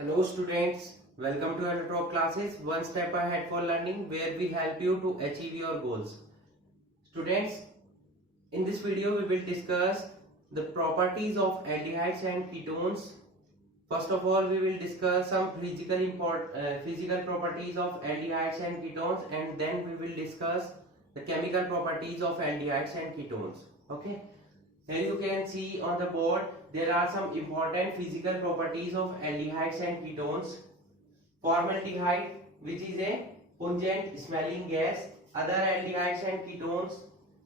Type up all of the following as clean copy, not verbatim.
Hello students, welcome to Electro classes, one step ahead for learning where we help you to achieve your goals. Students, in this video we will discuss the properties of aldehydes and ketones. First of all, we will discuss some physical properties of aldehydes and ketones, and then we will discuss the chemical properties of aldehydes and ketones. Okay. Here you can see on the board there are some important physical properties of aldehydes and ketones. Formaldehyde, which is a pungent smelling gas. Other aldehydes and ketones,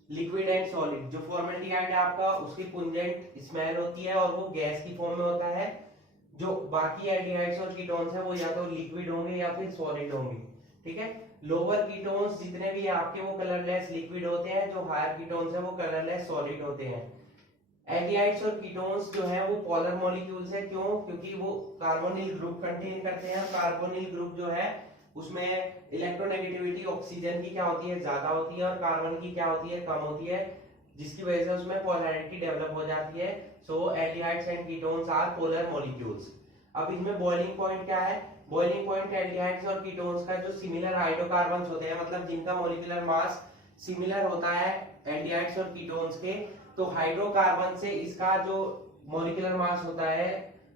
liquid and solid. जो formaldehyde है आपका, उसकी पुंजेंट smell होती है और वो gas की form में होता है. जो बाकी एल्डिहाइड्स और कीटोन्स है वो या तो लिक्विड होंगे या फिर सॉलिड होंगे. ठीक है. लोअर कीटोन्स जितने भी आपके वो कलरलेस लिक्विड होते हैं. जो हायर कीटोन्स है वो कलरलेस सॉलिड होते हैं. एल्डिहाइड्स और कीटोन्स जो है वो पोलर मॉलिक्यूल्स है. क्यों? क्योंकि वो कार्बोनिल ग्रुप कंटेन करते हैं. कार्बोनिल ग्रुप जो है उसमें इलेक्ट्रोनेगेटिविटी ऑक्सीजन की क्या होती है, ज्यादा होती है, और कार्बन की क्या होती है, कम होती है, जिसकी वजह से उसमें पोलैरिटी डेवलप हो जाती है. So aldehydes and ketones are polar molecules. अब इसमें बॉइलिंग पॉइंट क्या है? बॉइलिंग पॉइंट एल्डिहाइड्स और कीटोन्स का जो सिमिलर हाइड्रोकार्बन्स होते हैं, मतलब जिनका मॉलिक्यूलर मास सिमिलर होता है एल्डिहाइड्स और कीटोन्स के, तो हाइड्रोकार्बन से इसका जो मॉलिक्यूलर मास होता है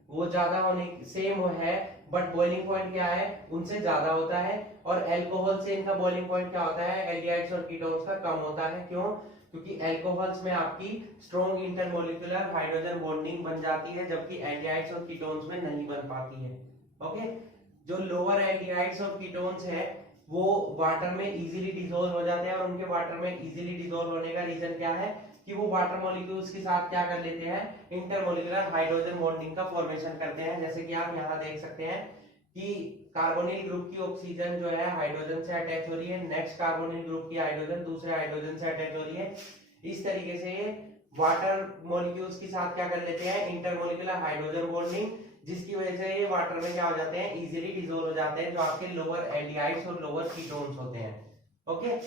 वो ज्यादा होने सेम है, बट बॉइलिंग पॉइंट क्या है, उनसे ज्यादा होता है. और अल्कोहल से इनका बॉइलिंग पॉइंट क्या होता है, एल्डिहाइड्स और कीटोन्स का कम होता है. क्यों? क्योंकि अल्कोहल्स में आपकी स्ट्रॉन्ग इंटरमोलिकुलर हाइड्रोजन बॉन्डिंग बन जाती है, जबकि एल्डिहाइड्स और कीटोन्स में नहीं बन पाती है. ओके. जो लोअर एल्डिहाइड्स और कीटोन्स है वो वाटर में इजीली डिसॉल्व हो जाते हैं, और उनके वाटर में इजीली डिसॉल्व होने का रीजन क्या है कि वो वाटर मॉलिक्यूल्स के साथ क्या कर लेते हैं, इंटरमोलिकुलर हाइड्रोजन बॉन्डिंग का फॉर्मेशन करते हैं. जैसे कि आप यहाँ देख सकते हैं कि कार्बोनिल ग्रुप की ऑक्सीजन जो है हाइड्रोजन से अटैच हो रही है, नेक्स्ट कार्बोनिल ग्रुप की हाइड्रोजन दूसरे हाइड्रोजन से अटैच हो रही है. इस तरीके से वाटर मॉलिक्यूल्स के साथ क्या कर लेते हैं, इंटरमोलिकुलर हाइड्रोजन बॉन्डिंग, जिसकी वजह से ये वाटर में क्या हो जाते हैं, इजीली डिसॉल्व हो जाते हैं, जो आपके लोअर एल्डिहाइड्स और लोअर कीटोन्स होते हैं. ओके.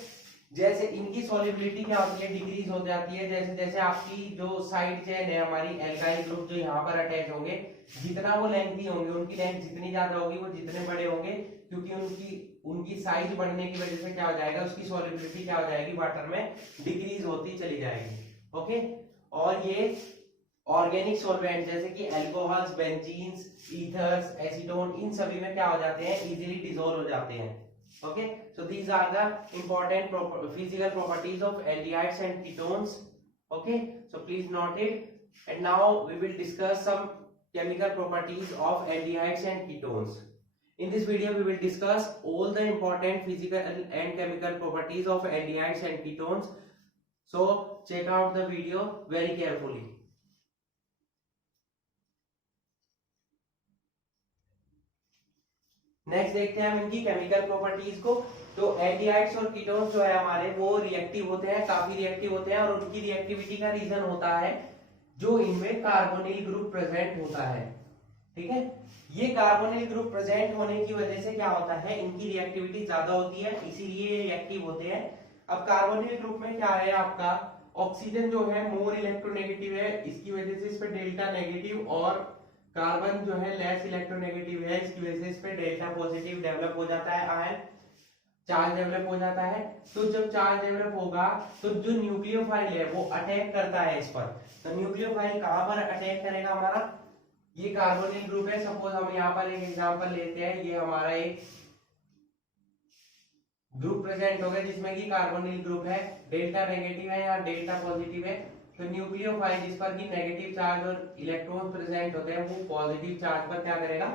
जैसे इनकी सॉल्युबिलिटी क्या होती है, डिक्रीज हो जाती है. जैसे जैसे आपकी जो साइड चेन है हमारी एल्काइल ग्रुप जो यहाँ पर अटैच होंगे, जितना वो लेंथी होंगे, उनकी लेंथ जितनी ज्यादा होगी वो जितने बड़े होंगे, क्योंकि उनकी साइज बढ़ने की वजह से क्या हो जाएगा, उसकी सॉल्युबिलिटी क्या हो जाएगी, वाटर में डिक्रीज होती चली जाएगी. ओके. और ये ऑर्गेनिक सॉल्वेंट जैसे कि अल्कोहल्स, बेंजीन्स, ईथर्स, एसीटोन, इन सभी में क्या हो जाते हैं, इजीली डिसॉल्व हो जाते हैं. Okay, so these are the important physical properties of aldehydes and ketones. Okay, so please note it. And now we will discuss some chemical properties of aldehydes and ketones. In this video we will discuss all the important physical and chemical properties of aldehydes and ketones. So check out the video very carefully. Next देखते हैं हम इनकी chemical properties को. तो aldehydes और ketones जो है हमारे वो रिएक्टिव होते हैं, काफी रिएक्टिव होते हैं, और उनकी रिएक्टिविटी का रीजन होता है जो इनमें कार्बोनिल ग्रुप प्रेजेंट होता है. ठीक है. ये कार्बोनिल ग्रुप प्रेजेंट होने की वजह से क्या होता है, इनकी रिएक्टिविटी ज्यादा होती है, इसीलिए ये रिएक्टिव होते हैं. अब कार्बोनिल ग्रुप में क्या है, आपका ऑक्सीजन जो है मोर इलेक्ट्रोनेगेटिव है, इसकी वजह से इस पे डेल्टा नेगेटिव, और कार्बन जो है लेस इलेक्ट्रोनेगेटिव है, इसकी वजह से इस पे डेल्टा पॉजिटिव डेवलप हो जाता है, आयन चार्ज डेवलप हो जाता है. तो जब चार्ज डेवलप होगा तो जो न्यूक्लियोफाइल है वो अटैक करता है इस पर. तो न्यूक्लियोफाइल कहां पर अटैक करेगा, हमारा ये कार्बोनिल ग्रुप है. सपोज हम यहाँ पर एक एग्जांपल लेते हैं, ये हमारा एक ग्रुप प्रेजेंट हो गया जिसमें कि कार्बोनिल ग्रुप है, डेल्टा नेगेटिव है या डेल्टा पॉजिटिव है. तो न्यूक्लियोफाइल जिस पर की नेगेटिव चार्ज और इलेक्ट्रॉन प्रेजेंट होते हैं वो पॉजिटिव चार्ज पर क्या करेगा,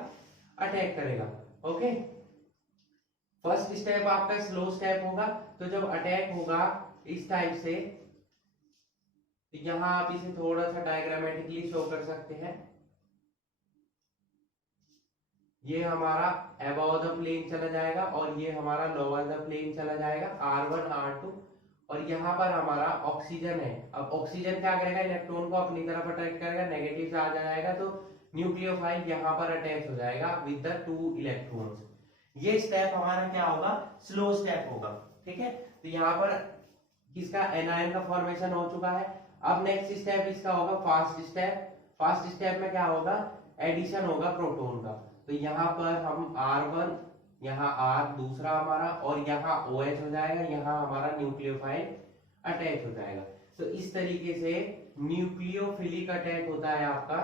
अटैक करेगा. ओके. फर्स्ट स्टेप आपका स्लो स्टेप होगा. तो जब अटैक होगा इस टाइप से, तो यहां आप इसे थोड़ा सा डायग्रामेटिकली शो कर सकते हैं. ये हमारा अबव द प्लेन चला जाएगा और ये हमारा लोअर द प्लेन चला जाएगा, R1 R2, और यहाँ पर हमारा ऑक्सीजन है. अब ऑक्सीजन क्या करेगा, इलेक्ट्रॉन को अपनी तरफ अटैक करेगा, नेगेटिव चार्ज आ जाएगा, तो न्यूक्लियोफाइल यहाँ पर अटैच हो जाएगा विद द 2 इलेक्ट्रॉन्स. ये स्टेप हमारा क्या होगा, स्लो स्टेप होगा. ठीक है. तो यहाँ पर किसका, एनायन का फॉर्मेशन हो चुका है. अब नेक्स्ट स्टेप इसका होगा फास्ट स्टेप. फास्ट स्टेप में क्या होगा, एडिशन होगा प्रोटॉन का. तो यहाँ पर हम R1, यहाँ R दूसरा हमारा, और यहाँ OH हो जाएगा, यहाँ हमारा न्यूक्लियोफाइल अटैच हो जाएगा। तो इस तरीके से न्यूक्लियोफिलिक अटैक होता है आपका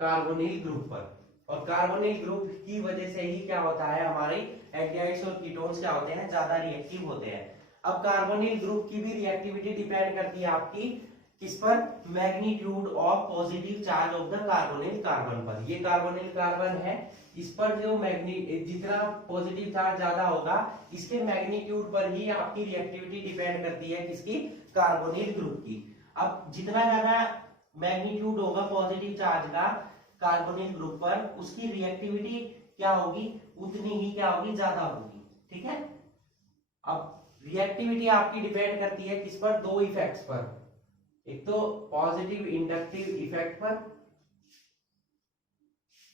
कार्बोनिल ग्रुप पर। और कार्बोनिल ग्रुप की वजह से ही क्या होता है, हमारे एल्डिहाइड्स और कीटोन्स क्या होते हैं, ज्यादा रिएक्टिव होते हैं। अब कार्बोनिल ग्रुप की भी रिएक्टिविटी डिपेंड करती है आपकी किस पर, magnitude of positive charge of the carbonyl carbon पर। ये कार्बोनिल कार्बन है, इस पर जो जितना पॉजिटिव चार्ज ज्यादा होगा, इसके मैग्नीट्यूड पर ही आपकी रिएक्टिविटी डिपेंड करती है किसकी, कार्बोनिल ग्रुप की। अब जितना ज्यादा मैग्नीट्यूड होगा पॉजिटिव चार्ज का कार्बोनिल ग्रुप पर, उसकी रिएक्टिविटी क्या होगी, उतनी ही क्या होगी, ज्यादा होगी। ठीक है। अब रिएक्टिविटी आपकी डिपेंड करती है किस पर, दो इफेक्ट्स पर, एक तो पॉजिटिव इंडक्टिव इफेक्ट पर,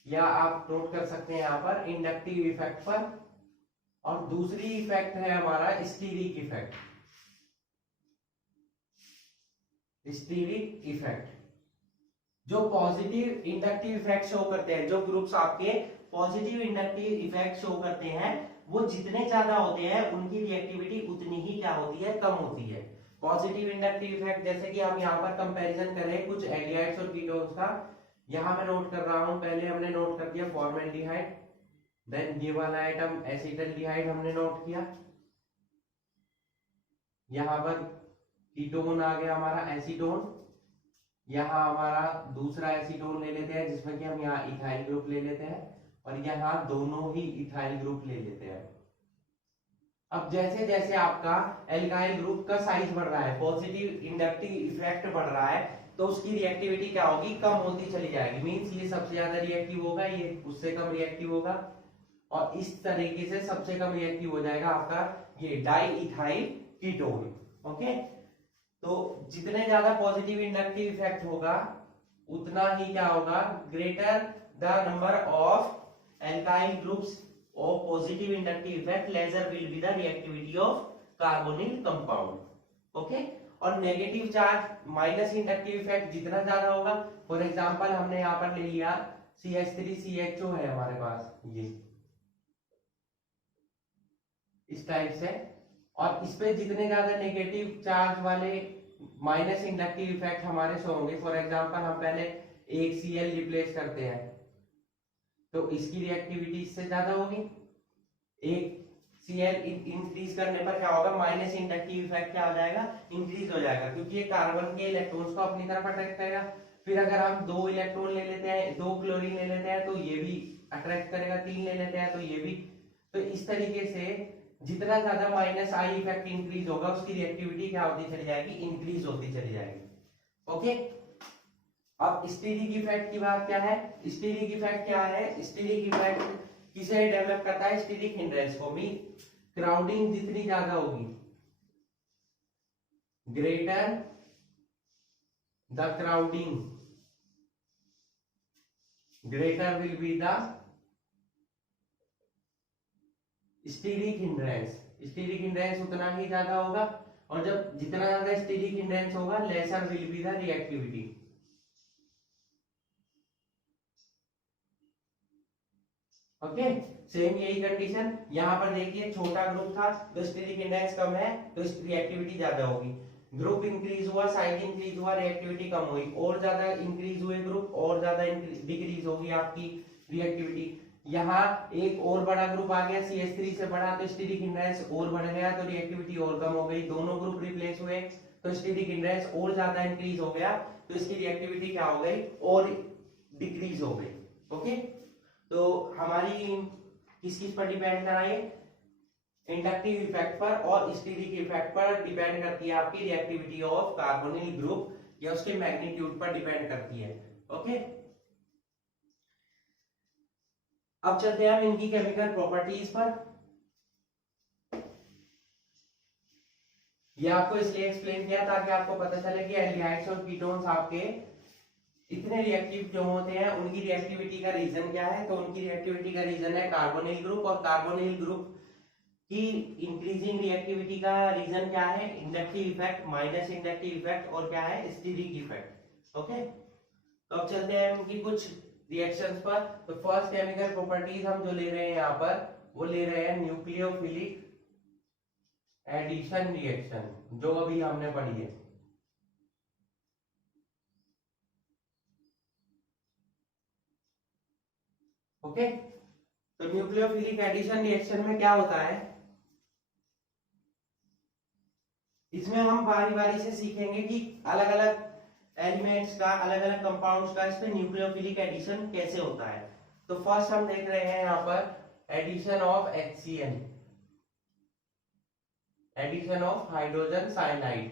या आप नोट कर सकते हैं यहां पर इंडक्टिव इफेक्ट पर, और दूसरी इफेक्ट है हमारा स्टीरिक इफेक्ट। स्टीरिक इफेक्ट जो पॉजिटिव इंडक्टिव इफेक्ट शो करते हैं, जो ग्रुप्स आपके पॉजिटिव इंडक्टिव इफेक्ट शो करते हैं, वो जितने ज्यादा होते हैं उनकी रिएक्टिविटी उतनी ही क्या होती है, कम होती है। पॉजिटिव इंडक्टिव इफेक्ट, जैसे कि हम यहाँ पर कंपैरिजन करें कुछ एल्डिहाइड्स और कीटोन्स का, यहाँ मैं नोट कर रहा हूं, पहले हमने नोट कर दिया फॉर्मेल्डिहाइड, देन ये वाला आइटम एसिटल्डिहाइड हमने नोट किया, यहाँ पर कीटोन आ गया हमारा एसीटोन, यहाँ हमारा दूसरा एसीटोन ले लेते हैं जिसमें कि हम यहाँ इथाइल ग्रुप ले लेते हैं, और यहाँ दोनों ही इथाइल ग्रुप ले लेते हैं। अब जैसे जैसे आपका एल्काइल ग्रुप का साइज बढ़ रहा है, पॉजिटिव इंडक्टिव इफेक्ट बढ़ रहा है, तो उसकी रिएक्टिविटी क्या होगी, कम होती चली जाएगी। मींस ये सबसे ज्यादा रिएक्टिव होगा, ये उससे कम रिएक्टिव होगा, और इस तरीके से सबसे कम रिएक्टिव हो जाएगा आपका ये डाई इथाइल कीटोन। ओके, तो जितने ज्यादा पॉजिटिव इंडक्टिव इफेक्ट होगा उतना ही क्या होगा, greater the number of alkyl groups of positive inductive effect, lesser will be the reactivity of carbonyl compound. Okay, और negative charge minus inductive effect जितना ज्यादा होगा, फॉर एग्जांपल हमने यहाँ पर ले लिया CH3CHO है हमारे पास, ये इस टाइप से, और इस पे जितने ज्यादा नेगेटिव चार्ज वाले माइनस इंडक्टिव इफेक्ट हमारे शो होंगे। फॉर एग्जांपल हम पहले एक Cl रिप्लेस करते हैं, तो इसकी रिएक्टिविटी इससे ज्यादा होगी। एक Cl इंक्रीज करने पर क्या होगा, माइनस इंडक्टिव इफेक्ट क्या हो जाएगा, इंक्रीज हो जाएगा, क्योंकि ये कार्बन के इलेक्ट्रॉन्स को अपनी तरफ अट्रैक्ट करेगा। फिर अगर हम 2 इलेक्ट्रॉन ले लेते हैं, 2 क्लोरीन ले लेते हैं, तो ये भी अट्रैक्ट करेगा, 3 ले लेते हैं तो ये भी। तो इस तरीके से जितना ज्यादा माइनस आई इफेक्ट इंक्रीज होगा, उसकी रिएक्टिविटी क्या होती चली जाएगी, इंक्रीज होती चली जाएगी। ओके, अब स्टीरिक इफेक्ट की बात क्या है, स्टीरिक इफेक्ट क्या है, स्टीरिक इफेक्ट किसे डेवलप करता है, स्टीरिक हिंड्रेंस को। मीन क्राउडिंग जितनी ज्यादा होगी, greater the crowding, greater will be the steric hindrance. Steric hindrance उतना ही ज्यादा होगा, और जब जितना ज्यादा स्टीरिक हिंड्रेंस होगा, lesser will be the reactivity. Okay, same यही कंडीशन यहाँ पर देखिए, छोटा ग्रुप था तो स्टीरिक इंडेक्स कम है तो इसकी रिएक्टिविटी ज्यादा होगी। ग्रुप इंक्रीज हुआ, साइज इंक्रीज हुआ, रिएक्टिविटी कम हुई। और ज्यादा इंक्रीज हुए ग्रुप, और ज्यादा डिक्रीज होगी आपकी रिएक्टिविटी। यहाँ एक और बड़ा ग्रुप आ गया CH3 से बड़ा, तो स्टीरिक इंडेक्स और बढ़ गया तो रिएक्टिविटी और कम हो गई। दोनों ग्रुप रिप्लेस हुए तो स्टीरिक इंडेक्स और ज्यादा इंक्रीज हो गया, तो इसकी रिएक्टिविटी क्या हो गई, और डिक्रीज हो गई। ओके, तो हमारी किस किस पर डिपेंड करा, ये इंडक्टिव इफेक्ट पर और स्टीरिक इफेक्ट पर डिपेंड करती है आपकी रिएक्टिविटी ऑफ कार्बोनिल ग्रुप, या उसके मैग्नीट्यूड पर डिपेंड करती है। ओके, अब चलते हैं हम इनकी केमिकल प्रॉपर्टीज पर। ये आपको इसलिए एक्सप्लेन किया ताकि आपको पता चले कि एल्डिहाइड्स और कीटोन्स आपके इतने रिएक्टिव क्यों होते हैं, उनकी रिएक्टिविटी का रीजन क्या है। तो उनकी रिएक्टिविटी का रीजन है कार्बोनिल ग्रुप, और कार्बोनिल ग्रुप की इंक्रीजिंग रिएक्टिविटी का रीजन क्या है, inductive effect, minus inductive effect, और क्या है, स्टीरिक इफेक्ट। ओके, तो अब चलते हैं इनकी कुछ रिएक्शंस पर। तो फर्स्ट केमिकल प्रॉपर्टीज हम जो ले रहे हैं यहाँ पर, वो ले रहे हैं न्यूक्लियोफिलिक एडिशन रिएक्शन, जो अभी हमने पढ़ी है। ओके, तो न्यूक्लियोफिलिक एडिशन रिएक्शन में क्या होता है, इसमें हम बारी बारी से सीखेंगे कि अलग अलग एलिमेंट्स का, अलग अलग कंपाउंड्स का इसमें न्यूक्लियोफिलिक एडिशन कैसे होता है। तो फर्स्ट हम देख रहे हैं यहाँ पर addition of HCl, addition of hydrogen cyanide.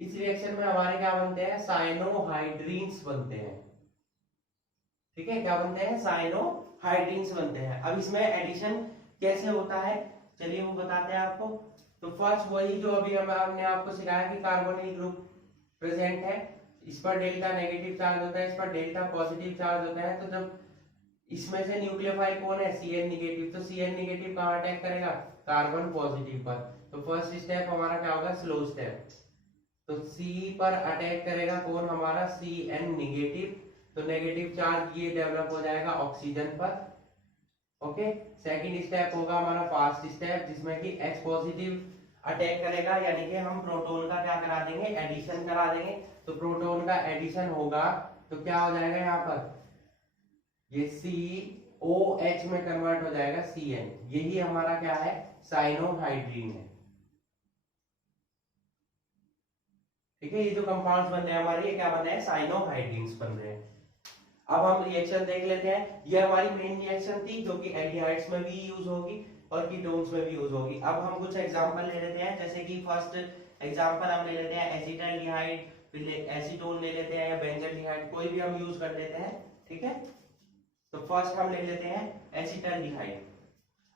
इस रिएक्शन में हमारे क्या बनते हैं, साइनोहाइड्रीन्स बनते हैं। ठीक है, क्या बनते हैं, साइनोहाइड्रीन्स बनते हैं। अब इसमें एडिशन कैसे होता है, चलिए वो बताते हैं आपको। तो फर्स्ट वही जो अभी हमने आपको सिखाया कि कार्बोनिल ग्रुप प्रेजेंट है, इस पर डेल्टा नेगेटिव चार्ज होता है, इस पर डेल्टा पॉजिटिव चार्ज होता है। तो जब इसमें से न्यूक्लियोफाइल कौन है, Cn नेगेटिव, तो Cn नेगेटिव कहाँ अटैक करेगा, कार्बन पॉजिटिव पर। तो फर्स्ट स्टेप हमारा क्या होगा, स्लो स्टेप। तो C पर अटैक करेगा कौन, हमारा Cn नेगेटिव, तो नेगेटिव चार्ज ये डेवलप हो जाएगा ऑक्सीजन पर। ओके, सेकंड स्टेप होगा हमारा फास्ट स्टेप, जिसमें कि H पॉजिटिव अटैक करेगा, यानी कि हम प्रोटॉन का क्या करा देंगे, एडिशन करा देंगे। तो प्रोटॉन का एडिशन होगा तो क्या हो जाएगा, यहाँ पर ये COH में कन्वर्ट हो जाएगा Cn, यही हमारा क्या है, साइनोहाइड्रीन है। ठीक है, ये जो कंपाउंड्स बन रहे हैं हमारे, ये क्या बन रहे हैं, साइनोहाइड्रीन्स बन रहे हैं। अब हम रिएक्शन देख लेते हैं। ये हमारी मेन रिएक्शन थी जो कि एल्डिहाइड्स में भी यूज होगी और कीटोन्स में भी यूज होगी। अब हम कुछ एग्जांपल ले लेते हैं, जैसे कि फर्स्ट एग्जांपल हम ले लेते हैं एसिटाल्डिहाइड, फिर एसीटोन ले लेते हैं या बेंजल्डिहाइड, कोई भी हम यूज कर लेते हैं। ठीक है, तो फर्स्ट हम ले लेते हैं एसिटाल्डिहाइड।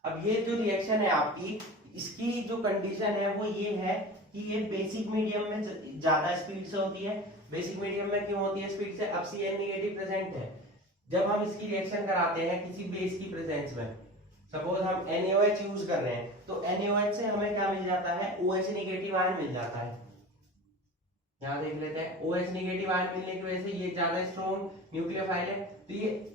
अब ये जो रिएक्शन है आपकी, इसकी जो कंडीशन है वो ये है कि ये बेसिक मीडियम में ज्यादा स्पीड से होती है। बेसिक मीडियम में क्यों होती है स्पीड से, अब Cn नेगेटिव प्रेजेंट है, जब हम इसकी रिएक्शन कराते हैं किसी बेस की प्रेजेंस में, सपोज हम NaOH यूज कर रहे हैं, तो NaOH से हमें क्या मिल जाता है, OH नेगेटिव आयन मिल जाता है। यहाँ देख लेते हैं, OH नेगेटिव आयन मिलने की वजह से ये ज्यादा स्ट्रॉन्ग न्यूक्लियोफाइल है, तो ये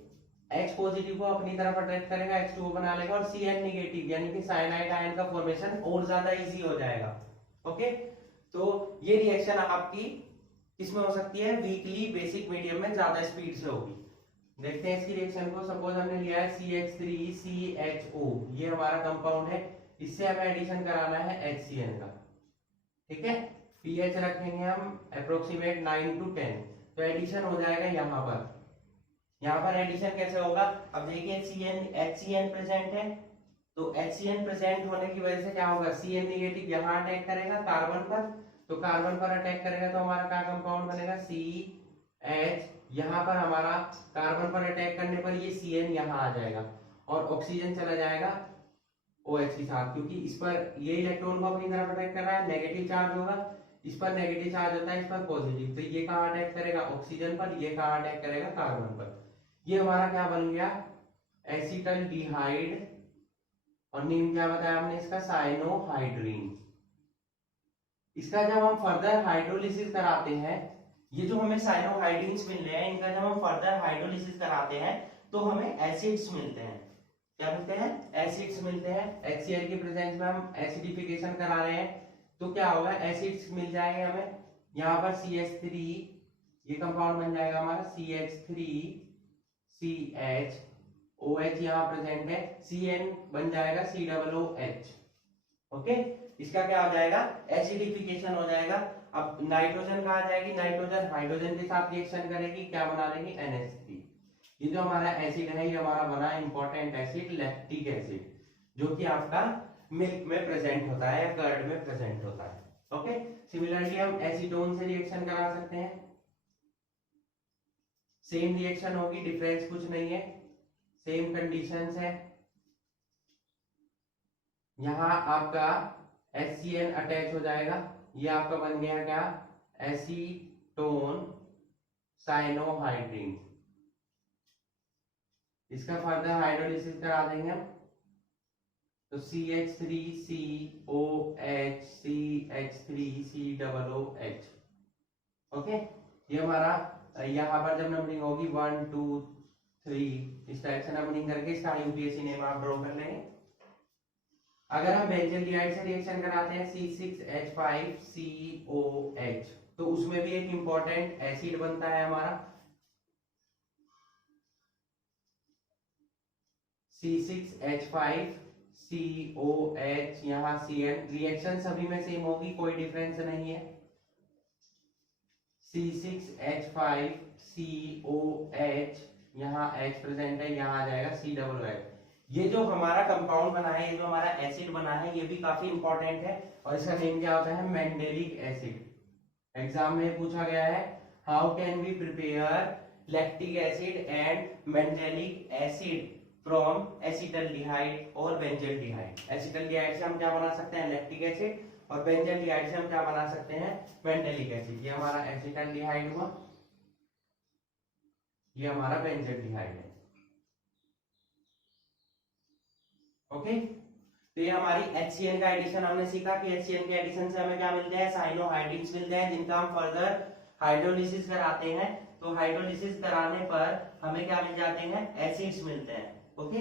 H पॉजिटिव को अपनी तरफ अट्रैक्ट करेगा, H2O बना लेगा, और Cn नेगेटिव यानी कि साइनाइड आयन का फॉर्मेशन और ज्यादा इजी हो जाएगा। ओके, तो ये रिएक्शन आपकी किसमें हो सकती है, वीकली बेसिक मीडियम में ज्यादा स्पीड से होगी। देखते हैं इसकी रिएक्शन को। सपोज हमने लिया है CH3CHO, ये हमारा कंपाउंड है, इससे हमें एडिशन कराना है HCl का। ठीक है, पीएच रखेंगे हम अप्रोक्सीमेट 9 to 10, तो एडिशन हो जाएगा यहाँ पर। यहाँ पर एडिशन कैसे होगा, अब देखिए HCN प्रेजेंट है, तो HCN प्रेजेंट होने की वजह से क्या होगा, Cn नेगेटिव यहाँ अटैक करेगा कार्बन पर, तो कार्बन पर अटैक करेगा तो हमारा क्या कंपाउंड बनेगा, CH, यहाँ पर हमारा कार्बन पर अटैक करने पर ये Cn यहाँ आ जाएगा और ऑक्सीजन चला जाएगा OH के साथ, क्योंकि इस पर ये इलेक्ट्रॉन को अपनी तरफ अटैक कर रहा है, नेगेटिव चार्ज होगा, इस पर नेगेटिव चार्ज होता है, इस पर पॉजिटिव, तो ये कहाँ अटैक करेगा, ऑक्सीजन पर, ये कहाँ अटैक करेगा, कार्बन पर। ये हमारा क्या बन गया, एसिटल्डिहाइड, और नेम क्या बताया हमने इसका, साइनोहाइड्रीन। इसका जब हम फर्दर हाइड्रोलिसिस कराते हैं, ये जो हमें साइनोहाइड्रीन्स मिल रहे हैं, इनका जब हम फर्दर हाइड्रोलिसिस कराते हैं तो हमें एसिड्स मिलते हैं। क्या मिलते हैं, एसिड्स मिलते हैं। HCl की प्रेजेंस में हम एसिडिफिकेशन करा रहे हैं, तो क्या होगा, एसिड्स मिल जाएंगे हमें। यहाँ पर CH3, ये कंपाउंड बन जाएगा हमारा CH3CH, OH यहाँ प्रेजेंट है, Cn बन जाएगा COOH। ओके, इसका क्या हो जाएगा, एसिडिफिकेशन हो जाएगा। अब नाइट्रोजन कहाँ जाएगी, नाइट्रोजन हाइड्रोजन के साथ रिएक्शन करेगी, क्या बना लेगी, NH3। ये जो हमारा एसिड है, ये हमारा बना इंपॉर्टेंट एसिड, लैक्टिक एसिड, जो कि आपका मिल्क में प्रेजेंट होता है या कर्ड में प्रेजेंट होता है। ओके, सिमिलरली हम एसीटोन से रिएक्शन करा सकते हैं, सेम रिएक्शन होगी, डिफरेंस कुछ नहीं है, सेम कंडीशंस है। यहाँ आपका HCl अटैच हो जाएगा, ये आपका बन गया क्या, एसीटोन साइनोहाइड्रीन। इसका फर्दर हाइड्रोलिसिस करा देंगे हम, तो CH3COH CH3COOH। ओके, ये हमारा यहाँ पर जब नंबरिंग होगी 1 2 3 इस टाइप से नंबरिंग करके इसका यूपीएससी नेम आप ड्रॉ कर लेंगे। अगर हम बेंजल्डिहाइड से रिएक्शन कराते हैं C6H5COH, तो उसमें भी एक इंपॉर्टेंट एसिड बनता है हमारा C6H5COH, यहाँ Cn। रिएक्शन सभी में सेम होगी, कोई डिफरेंस नहीं है। C6H5COH, यहाँ H प्रेजेंट है, यहाँ आ जाएगा COOH। ये जो हमारा कंपाउंड बना है, ये जो हमारा एसिड बना है, ये भी काफी इंपॉर्टेंट है और इसका नेम क्या होता है? मेंडेलिक एसिड। एग्जाम में पूछा गया है, how can we prepare lactic acid and mandelic acid from acetaldehyde और बेंजल्डिहाइड। एसिटल्डिहाइड से हम क्या बना सकते हैं? Lactic acid. और बेंजल्डिहाइड से हम क्या बना सकते हैं? मेंडेलिक एसिड। ये हमारा एसिटल्डिहाइड हुआ, ये हमारा बेंजल्डिहाइड है। ओके, तो ये हमारी HCN का एडिशन हमने सीखा कि HCN के एडिशन से हमें क्या मिलते हैं? साइनोहाइड्रिड्स मिलते हैं, जिनका हम फर्दर हाइड्रोलिसिस कराते हैं। तो हाइड्रोलिसिस कराने पर हमें क्या मिल जाते हैं? एसिड्स मिलते हैं। ओके,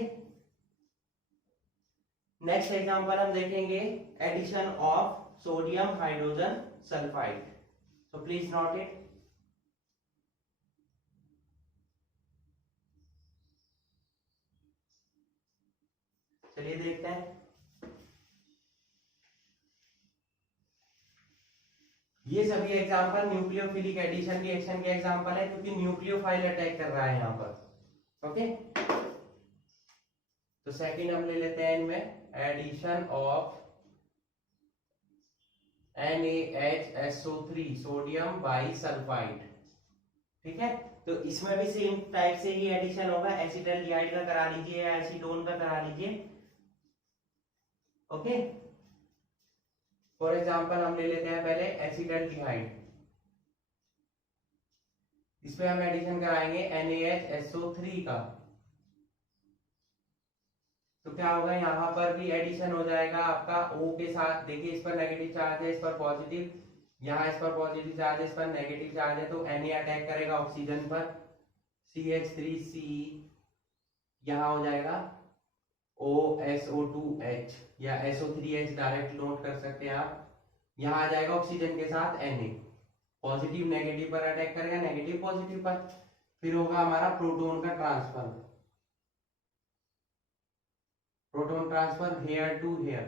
नेक्स्ट एग्जांपल हम देखेंगे, addition of sodium hydrogen sulphide. So please note it. चलिए देखते हैं। ये सभी एग्जांपल न्यूक्लियोफिलिक एडिशन रिएक्शन के एग्जांपल है, क्योंकि न्यूक्लियोफाइल अटैक कर रहा है यहाँ पर। ओके, तो सेकंड हम ले लेते हैं इनमें, addition of NaHSO3 sodium bisulphide. ठीक है, तो इसमें भी सेम टाइप से ही एडिशन होगा। एसिटल्डिहाइड का करा लीजिए या एसीटोन का करा लीजिए। ओके, फॉर एग्जांपल हम ले लेते हैं पहले एसिटल्डिहाइड। इसमें हम एडिशन कराएंगे NaHSO3 का। तो क्या होगा? यहाँ पर भी एडिशन हो जाएगा आपका O के साथ। देखिए, इस पर नेगेटिव चार्ज है, इस पर पॉजिटिव, यहाँ इस पर पॉजिटिव चार्ज है, इस पर नेगेटिव चार्ज है। तो Na अटैक करेगा ऑक्सीजन पर, CH3C, यहाँ हो जाएगा OSO2H या SO3H डायरेक्ट नोट कर सकते हैं आप। यहाँ आ जाएगा ऑक्सीजन के साथ Na, पॉजिटिव नेगेटिव पर अटैक करेगा, नेगेटिव पॉजिटिव पर। फिर होगा हमारा प्रोटॉन का transfer, proton transfer here to here.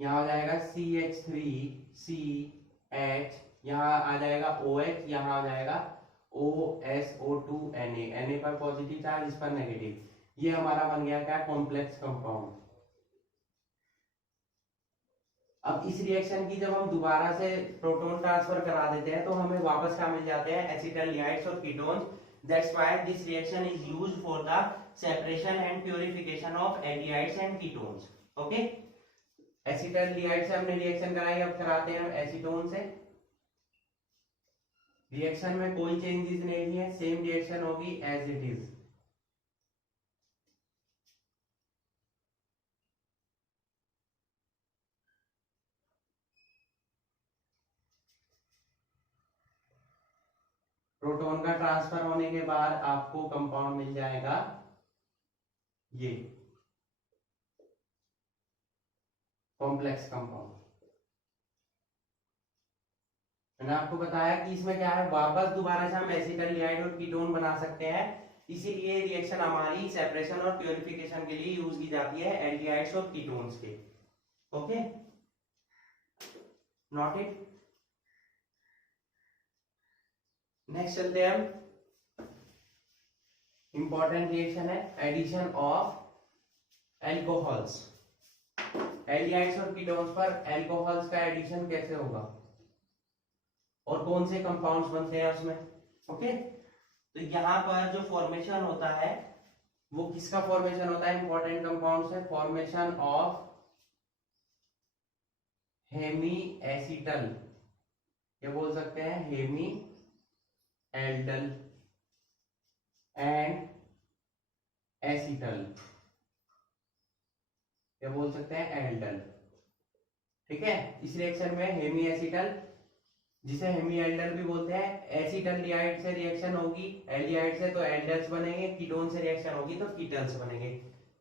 यहाँ आ जाएगा CH3CH, यहाँ आ जाएगा OH, यहाँ आ जाएगा OSO2Na। Na पर पॉजिटिव चार्ज, इस पर नेगेटिव। ये हमारा बन गया क्या? Complex compound. अब इस रिएक्शन की जब हम दोबारा से प्रोटॉन ट्रांसफर करा देते हैं, तो हमें वापस क्या मिल जाते हैं? एसिटल्डिहाइड्स और ketones. That's why this reaction is used for the separation and purification of aldehydes and ketones. Okay, acetaldehyde से हमने रिएक्शन कराई, अब कराते हैं हम एसीटोन से। रिएक्शन में कोई चेंजेस नहीं है, सेम रिएक्शन होगी एज इट इज। प्रोटॉन का ट्रांसफर होने के बाद आपको कंपाउंड मिल जाएगा ये कॉम्प्लेक्स कंपाउंड। मैंने आपको बताया कि इसमें क्या है, वापस दोबारा से हम एसिटल्डिहाइड और कीटोन बना सकते हैं। इसीलिए रिएक्शन हमारी सेपरेशन और प्यूरिफिकेशन के लिए यूज की जाती है, एल्डिहाइड्स और कीटोन्स के। Okay, not it. नेक्स्ट चलते हैं हम, इंपॉर्टेंट रिएक्शन है एडिशन ऑफ एल्कोहल्स। एल्डिहाइड्स और कीटोन्स पर एल्कोहल्स का एडिशन कैसे होगा और कौन से कंपाउंड्स बनते हैं उसमें। ओके, तो यहाँ पर जो फॉर्मेशन होता है वो किसका फॉर्मेशन होता है? इंपॉर्टेंट कंपाउंड्स है, फॉर्मेशन ऑफ हेमी एसिटल, ये बोल सकते हैं हेमी एल्डल एंड एसिटल, ये बोल सकते हैं एल्डल। ठीक है, इस रिएक्शन में हेमी एसिटल जिसे हेमीएल्डर भी बोलते हैं। एसिटल्डिहाइड से रिएक्शन होगी एल्डिहाइड से तो एल्डर्स बनेंगे, कीटोन से रिएक्शन होगी तो कीटल्स बनेंगे।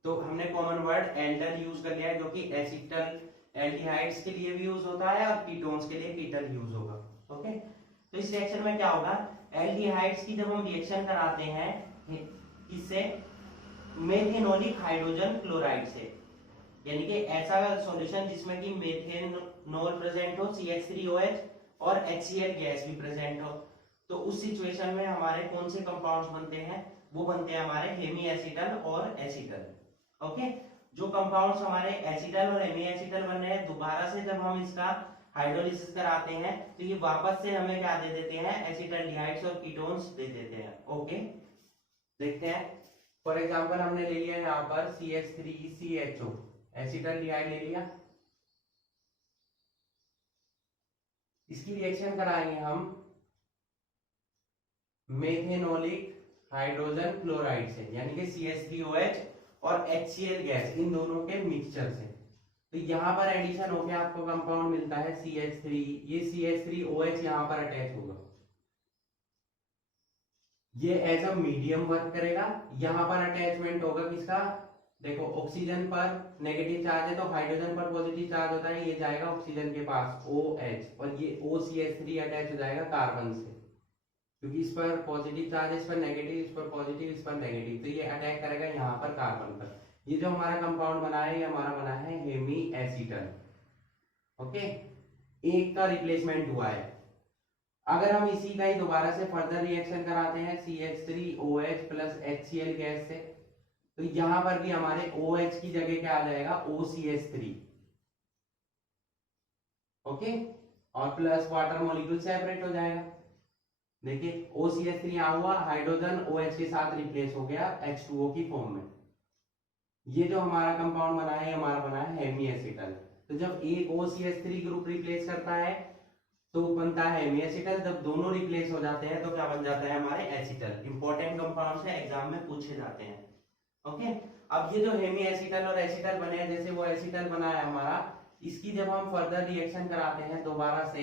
तो हमने कॉमन वर्ड एल्डर यूज कर लिया है, जो कि एसिटल एल्डिहाइड्स के लिए भी यूज होता है और कीटोन्स के लिए कीटल यूज होगा। ओके, तो इस रिएक्शन में क्या होगा, एल्डिहाइड्स की जब हम रिएक्शन कराते हैं किससे, मेथेनोलिक हाइड्रोजन क्लोराइड से, यानी कि ऐसा सॉल्यूशन जिसमें कि मेथेनॉल प्रेजेंट हो, CH3OH और HCl गैस भी प्रेजेंट हो, तो उस सिचुएशन में हमारे कौन से कंपाउंड्स बनते हैं, वो बनते हैं हमारे हेमी एसिटल और एसिटल। ओके, जो कंपाउंड्स हमारे एसिटल और हेमी एसिटल बन रहे हैं, दोबारा से जब हम इसका हाइड्रोलिसिस कराते हैं तो ये वापस से हमें क्या दे देते हैं, एसिटल्डिहाइड्स और कीटोन्स दे देते हैं। ओके, देखते हैं। फॉर एग्जांपल हमने ले लिया यहाँ पर CH3CHO, एसिटल्डिहाइड ले लिया, इसकी रिएक्शन कराएंगे हम मेथेनोलिक हाइड्रोजन क्लोराइड से, यानी कि CH3OH और HCl गैस, इन दोनों के मिक्सचर से। तो यहाँ पर एडिशन होकर आपको कंपाउंड मिलता है CH3, ये CH3OH यहाँ पर अटैच होगा, ये एज अ मीडियम वर्क करेगा। यहाँ पर अटैचमेंट होगा किसका, देखो ऑक्सीजन पर नेगेटिव चार्ज है तो हाइड्रोजन पर पॉजिटिव चार्ज होता है, ये जाएगा ऑक्सीजन के पास OH, और ये OCH3 अटैच हो जाएगा कार्बन से, क्योंकि इस पर पॉजिटिव चार्ज है, इस पर नेगेटिव, इस पर पॉजिटिव, इस पर नेगेटिव, तो ये अटैक करेगा यहाँ पर कार्बन पर। ये जो हमारा कंपाउंड बना है, ये हमारा बना है हेमी एसिटल। ओके, एक का रिप्लेसमेंट हुआ है। अगर हम इसी का ही दोबारा से फर्दर रिएक्शन कराते हैं CH3OH प्लस HCl गैस से, तो यहां पर भी हमारे OH की जगह क्या आ जाएगा, OCH3। ओके, और प्लस वाटर मॉलिक्यूल सेपरेट हो जाएगा। देखिए OCH3 यहाँ हुआ, हाइड्रोजन OH के साथ रिप्लेस हो गया H2O की फॉर्म में। ये जो हमारा कंपाउंड बना है, हमारा बना है हेमी एसिटल। तो जब एक OCH3 ग्रुप रिप्लेस करता है तो बनता है हेमी एसिटल, जब दोनों रिप्लेस हो जाते हैं तो क्या बन जाता है, हमारे एसिटल। इंपॉर्टेंट कंपाउंड्स है, एग्जाम में पूछे जाते हैं। ओके, अब ये जो हेमी एसिटल और एसिटल बने हैं, जैसे वो एसिटल बना है हमारा, इसकी जब हम फर्दर रिएक्शन कराते हैं, दोबारा से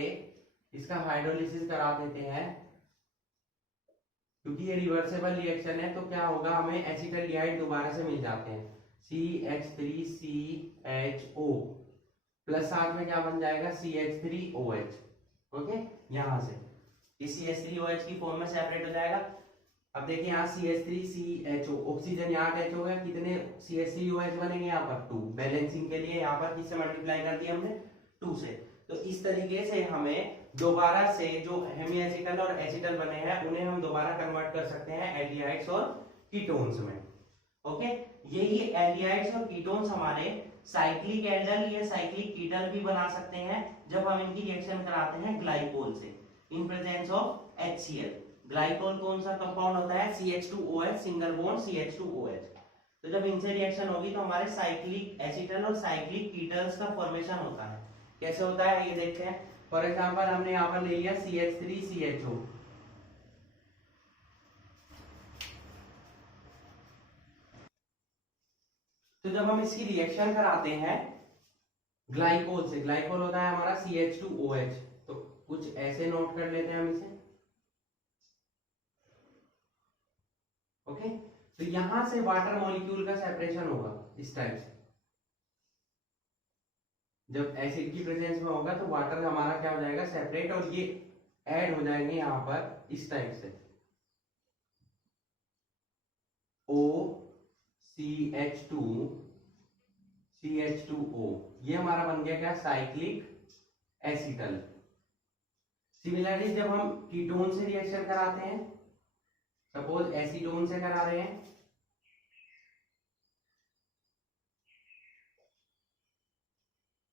इसका हाइड्रोलिसिस करा देते हैं, क्योंकि ये रिवर्सेबल रिएक्शन है, तो क्या होगा, हमें एसिटल्डिहाइड दोबारा से मिल जाते हैं CH3CHO प्लस साथ में क्या बन जाएगा, CH3OH। ओके, यहां से इस CH3OH की फॉर्म में सेपरेट हो जाएगा। अब देखिए यहाँ CH3CHO, ऑक्सीजन यहाँ अटैच हो गया, कितने CH3OH बनेंगे यहाँ पर 2, बैलेंसिंग के लिए यहाँ पर किससे मल्टीप्लाई कर दिया हमने, 2 से। तो इस तरीके से हमें दोबारा से जो हेमी एसिटल और एसिटल बने हैं उन्हें हम दोबारा कन्वर्ट कर सकते हैं एल्डिहाइड्स और कीटोन्स में। ओके, यही एल्डिहाइड्स और कीटोन्स हमारे साइक्लिक एल्डल या साइक्लिक कीटल भी बना सकते हैं जब हम इनकी रिएक्शन कराते हैं ग्लाइकोल से, इन प्रेजेंस ऑफ HCl। ग्लाइकोल कौन सा कंपाउंड होता है, CH2OH, सिंगल बॉन्ड CH2OH। तो जब इनसे रिएक्शन होगी तो हमारे साइक्लिक एसिटल और साइक्लिक कीटल्स का फॉर्मेशन होता है। कैसे होता है ये देखते हैं। फॉर एग्जांपल हमने यहाँ पर ले लिया CH3CHO, तो जब हम इसकी रिएक्शन कराते हैं ग्लाइकोल से, ग्लाइकोल होता है हमारा CH2OH, तो कुछ ऐसे नोट कर लेते हैं हम इसे। ओके, तो यहां से वाटर मॉलिक्यूल का सेपरेशन होगा इस टाइप से। जब एसिड की प्रेजेंस में होगा तो वाटर हमारा क्या हो जाएगा, सेपरेट, और ये ऐड हो जाएंगे यहां पर इस टाइप से OCH2CH2O, ये हमारा बन गया क्या, साइक्लिक एसिटल। सिमिलरली जब हम कीटोन से रिएक्शन कराते हैं, सपोज एसीटोन से करा रहे हैं,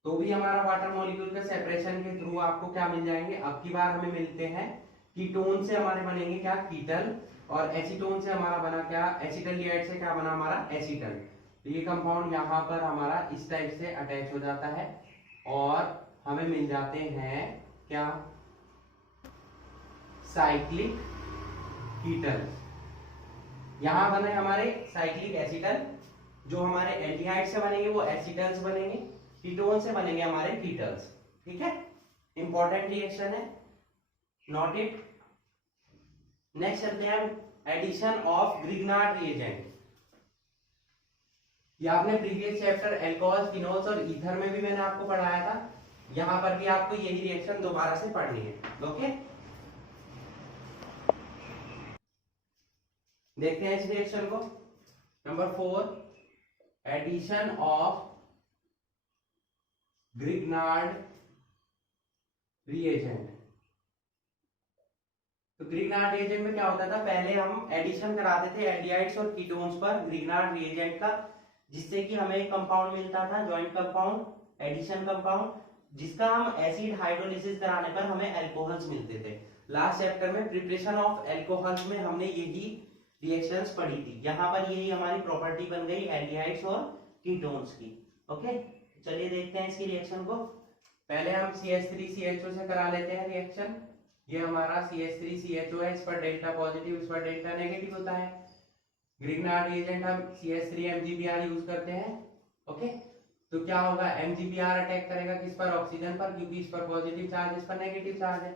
तो भी हमारा वाटर मॉलिक्यूल के सेपरेशन के थ्रू आपको क्या मिल जाएंगे, अब की बार हमें मिलते हैं कीटोन से हमारे बनेंगे क्या, कीटल, और एसीटोन से हमारा बना क्या, एसिटल्डिहाइड से क्या बना हमारा, एसिटल। तो ये कंपाउंड यहाँ पर हमारा इस टाइप से अटैच हो जाता है और हमें मिल जाते हैं क्या, साइक्लिक कीटल। यहां बने हमारे साइक्लिक एसिटल, जो हमारे एल्डिहाइड से बनेंगे वो एसिटल्स बनेंगे, कीटोन से बनेंगे हमारे कीटल्स। ठीक है, इंपॉर्टेंट रिएक्शन है। Note it. नेक्स्ट चलते हैं हम एडिशन ऑफ ग्रिग्नार्ड रिएजेंट। ये आपने प्रीवियस चैप्टर एल्कोहल, फिनोल्स और ईथर में भी मैंने आपको पढ़ाया था। यहां पर भी आपको यही रिएक्शन दोबारा से पढ़नी है। ओके, देखते हैं इस रिएक्शन को। Number 4, addition of Grignard reagent. तो ग्रिग्नार्ड रिएजेंट में क्या होता था, पहले हम एडिशन कराते थे एल्डिहाइड्स और कीटोन्स पर ग्रिग्नार्ड रिएजेंट का, जिससे कि हमें एक कंपाउंड मिलता था, जॉइंट कंपाउंड, एडिशन कंपाउंड, जिसका हम एसिड हाइड्रोलिसिस कराने पर हमें अल्कोहल्स मिलते थे। लास्ट चैप्टर में प्रिपरेशन ऑफ अल्कोहल्स में हमने यही रिएक्शंस पढ़ी थी। यहाँ पर यही हमारी प्रॉपर्टी बन गई एल्डिहाइड्स और कीटोन्स की। ओके, चलिए देखते हैं इसकी रिएक्शन को। पहले हम CH3CHO से करा लेते हैं रिएक्शन। ये हमारा CH3CHO है, इस पर डेल्टा पॉजिटिव, इस पर डेल्टा नेगेटिव होता है। ग्रिग्नार्ड रिएजेंट हम CH3MgBr यूज करते हैं। ओके, तो क्या होगा, MgBr अटैक करेगा किस पर, ऑक्सीजन पर, क्योंकि इस पर पॉजिटिव चार्ज, इस पर नेगेटिव चार्ज है।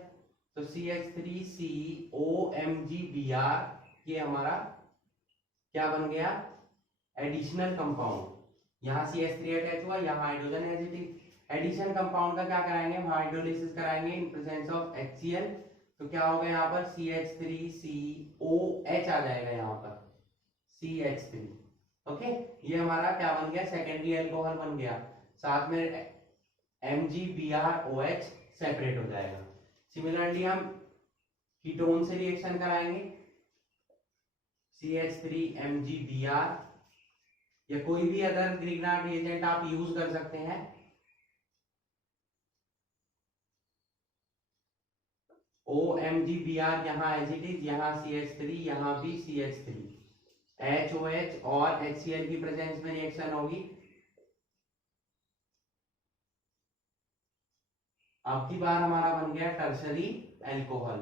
तो CH3COMgBr ये हमारा क्या बन गया, एडिशनल कंपाउंड। यहाँ CH3 अटैच हुआ, यहाँ हाइड्रोजन एजिटिव। एडिशन कंपाउंड का क्या कराएंगे, हम हाइड्रोलिसिस कराएंगे इन प्रेजेंस ऑफ HCl। तो क्या होगा, यहाँ पर CH3COH आ जाएगा, यहाँ पर CH3। ओके, ये हमारा क्या बन गया, सेकेंडरी अल्कोहल बन गया। साथ में MgBrOH सेपरेट हो जाएगा। सिमिलरली हम कीटोन से रिएक्शन कराएंगे, CH3MgBr या कोई भी अदर ग्रिग्नार्ड रिएजेंट आप यूज कर सकते हैं। OMgBr यहाँ एज इट इज, यहाँ CH3, यहाँ भी CH3, HOH और HCl की प्रेजेंस में रिएक्शन होगी। अब की बार हमारा बन गया tertiary alcohol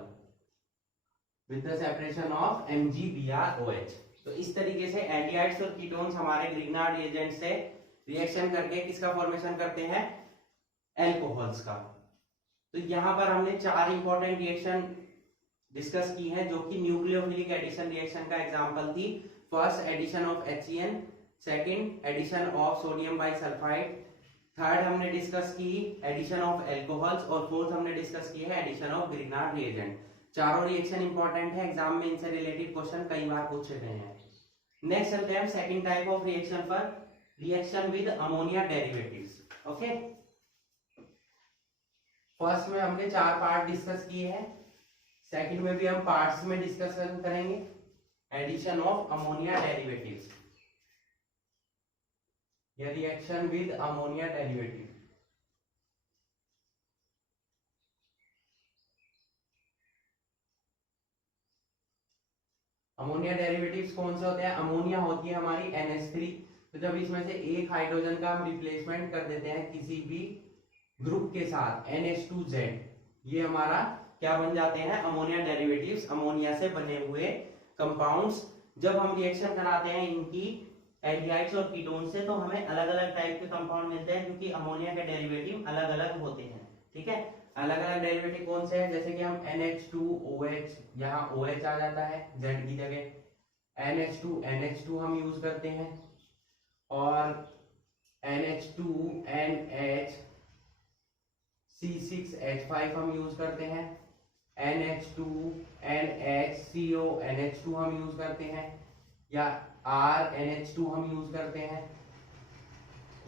with the separation of MgBrOH। तो इस तरीके से एल्डिहाइड्स और कीटोन्स हमारे ग्रिग्नार्ड रिएजेंट से रिएक्शन करके किसका फॉर्मेशन करते हैं, अल्कोहल्स का। तो यहां पर हमने 4 इंपॉर्टेंट रिएक्शन डिस्कस की हैं, जो कि न्यूक्लियोफिलिक एडिशन रिएक्शन का एग्जांपल थी। First, addition of HCN, second, addition of sodium bisulphide, third हमने डिस्कस की एडिशन ऑफ अल्कोहल्स, और फोर्थ हमने डिस्कस की है एडिशन ऑफ ग्रिग्नार्ड रिएजेंट। चारों रिएक्शन इंपॉर्टेंट है, एग्जाम में इनसे रिलेटेड क्वेश्चन कई बार पूछे गए हैं। नेक्स्ट चलते हैं सेकंड टाइप ऑफ रिएक्शन पर, reaction with ammonia derivatives. Okay, first में हमने 4 पार्ट डिस्कस किए हैं, सेकंड में भी हम पार्ट्स में डिस्कशन करेंगे, एडिशन ऑफ अमोनिया डेरिवेटिव्स या reaction with ammonia derivative. Ammonia derivatives कौन से होते हैं, अमोनिया होती है हमारी NH3। तो जब इसमें से एक हाइड्रोजन का हम रिप्लेसमेंट कर देते हैं किसी भी ग्रुप के साथ NH2Z, ये हमारा क्या बन जाते हैं, अमोनिया डेरिवेटिव्स, अमोनिया से बने हुए कंपाउंड्स। जब हम रिएक्शन कराते हैं इनकी एल्डिहाइड्स और कीटोन से, तो हमें अलग अलग टाइप के कंपाउंड मिलते हैं, क्योंकि अमोनिया के डेरिवेटिव अलग अलग होते हैं। ठीक है, अलग अलग डेरिवेटिव कौन से हैं, जैसे कि हम NH2OH, यहाँ OH आ जाता है Z की जगह, NH2NH2 हम यूज करते हैं, और NH2NH C6H5 हम यूज करते हैं, NH2NHCO NH2 हम यूज करते हैं, या RNH2 हम यूज करते हैं,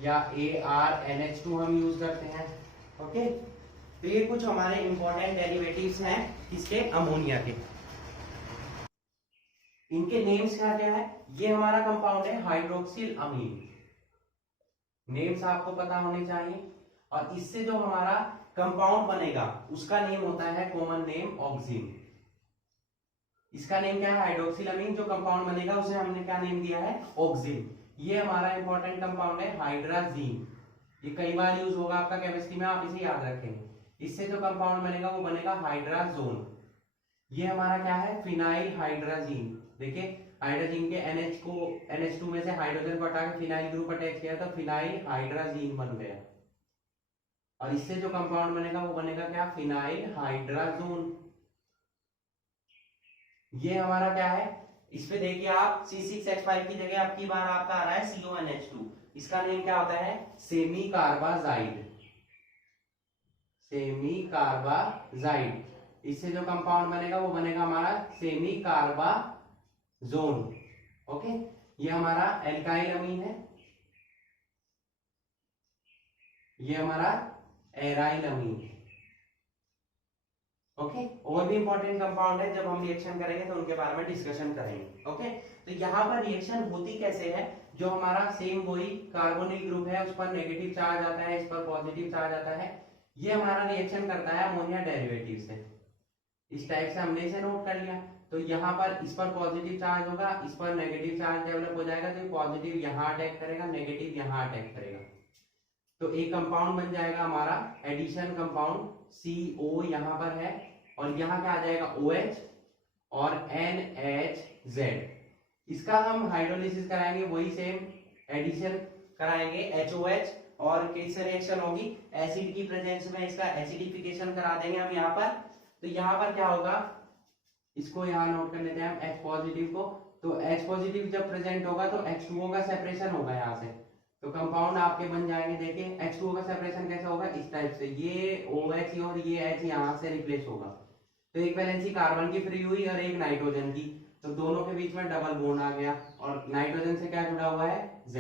या ARNH2 हम यूज करते हैं। ओके, तो ये कुछ हमारे इंपॉर्टेंट डेरिवेटिव्स हैं किसके, अमोनिया के। इनके नेम्स क्या क्या है, ये हमारा कंपाउंड है हाइड्रोक्सिल अमीन, नेम्स आपको पता होने चाहिए। और इससे जो हमारा कंपाउंड बनेगा उसका नेम होता है कॉमन नेम ऑक्सीन। इसका नेम क्या है, हाइड्रोक्सिल अमीन। जो कंपाउंड बनेगा उसे हमने क्या नेम दिया है, ऑक्सीन। ये हमारा इंपॉर्टेंट कंपाउंड है हाइड्राजीन, ये कई बार यूज होगा आपका केमिस्ट्री में, आप इसे याद रखेंगे। इससे जो कंपाउंड बनेगा वो बनेगा हाइड्राजोन। ये हमारा क्या है, फिनाइल हाइड्राजीन। देखिए हाइड्रोजन के NH2 में से हाइड्रोजन को हटा के फिनाइल ग्रुप अटैच किया तो फिनाइल हाइड्राजीन बन गया। और इससे जो कंपाउंड बनेगा वो बनेगा क्या, फिनाइल हाइड्राजोन। ये हमारा क्या है, इस पे देखिए आप C6H5 की जगह आपकी बार आपका आ रहा है CONH2। इसका नेम क्या होता है, सेमी कार्बाजाइड। Semi carbazide. इससे जो कंपाउंड बनेगा वो बनेगा हमारा सेमी कार्बाजोन। ओके, ये हमारा एल्काइल अमीन है, ये हमारा एराइल अमीन है। ओके, और भी इंपॉर्टेंट कंपाउंड है, जब हम रिएक्शन करेंगे तो उनके बारे में डिस्कशन करेंगे। ओके, तो यहाँ पर रिएक्शन होती कैसे है, जो हमारा सेम वही कार्बोनिल ग्रुप है उस पर नेगेटिव चार्ज आता है, इस पर पॉजिटिव चार्ज आता है। ये हमारा रिएक्शन करता है अमोनिया डेरिवेटिव से। इस टाइप से हमने इसे नोट कर लिया। तो यहाँ पर इस पर पॉजिटिव चार्ज होगा, इस पर नेगेटिव चार्ज डेवलप हो जाएगा, तो पॉजिटिव यहाँ अटैक करेगा, नेगेटिव यहाँ अटैक करेगा। तो एक कंपाउंड बन जाएगा हमारा एडिशन कंपाउंड, CO यहाँ पर है, और यहाँ क्या आ जाएगा OH और NHZ। इसका हम हाइड्रोलिसिस कराएंगे, वही सेम एडिशन कराएंगे HOH, और किससे रिएक्शन होगी, एसिड की प्रेजेंस में इसका एसिडिफिकेशन करा देंगे हम यहाँ पर। तो यहाँ पर क्या होगा, इसको यहाँ नोट कर लेते हैं हम H पॉजिटिव को। तो H पॉजिटिव जब प्रेजेंट होगा तो H2O का सेपरेशन होगा यहाँ से, तो कंपाउंड आपके बन जाएंगे। देखिए H2O का सेपरेशन कैसे होगा, इस टाइप से, ये OH और ये H यहाँ से रिप्लेस होगा। तो एक वैलेंसी कार्बन की फ्री हुई और एक नाइट्रोजन की, तो दोनों के बीच में डबल बॉन्ड आ गया, और नाइट्रोजन से क्या जुड़ा हुआ है, Z।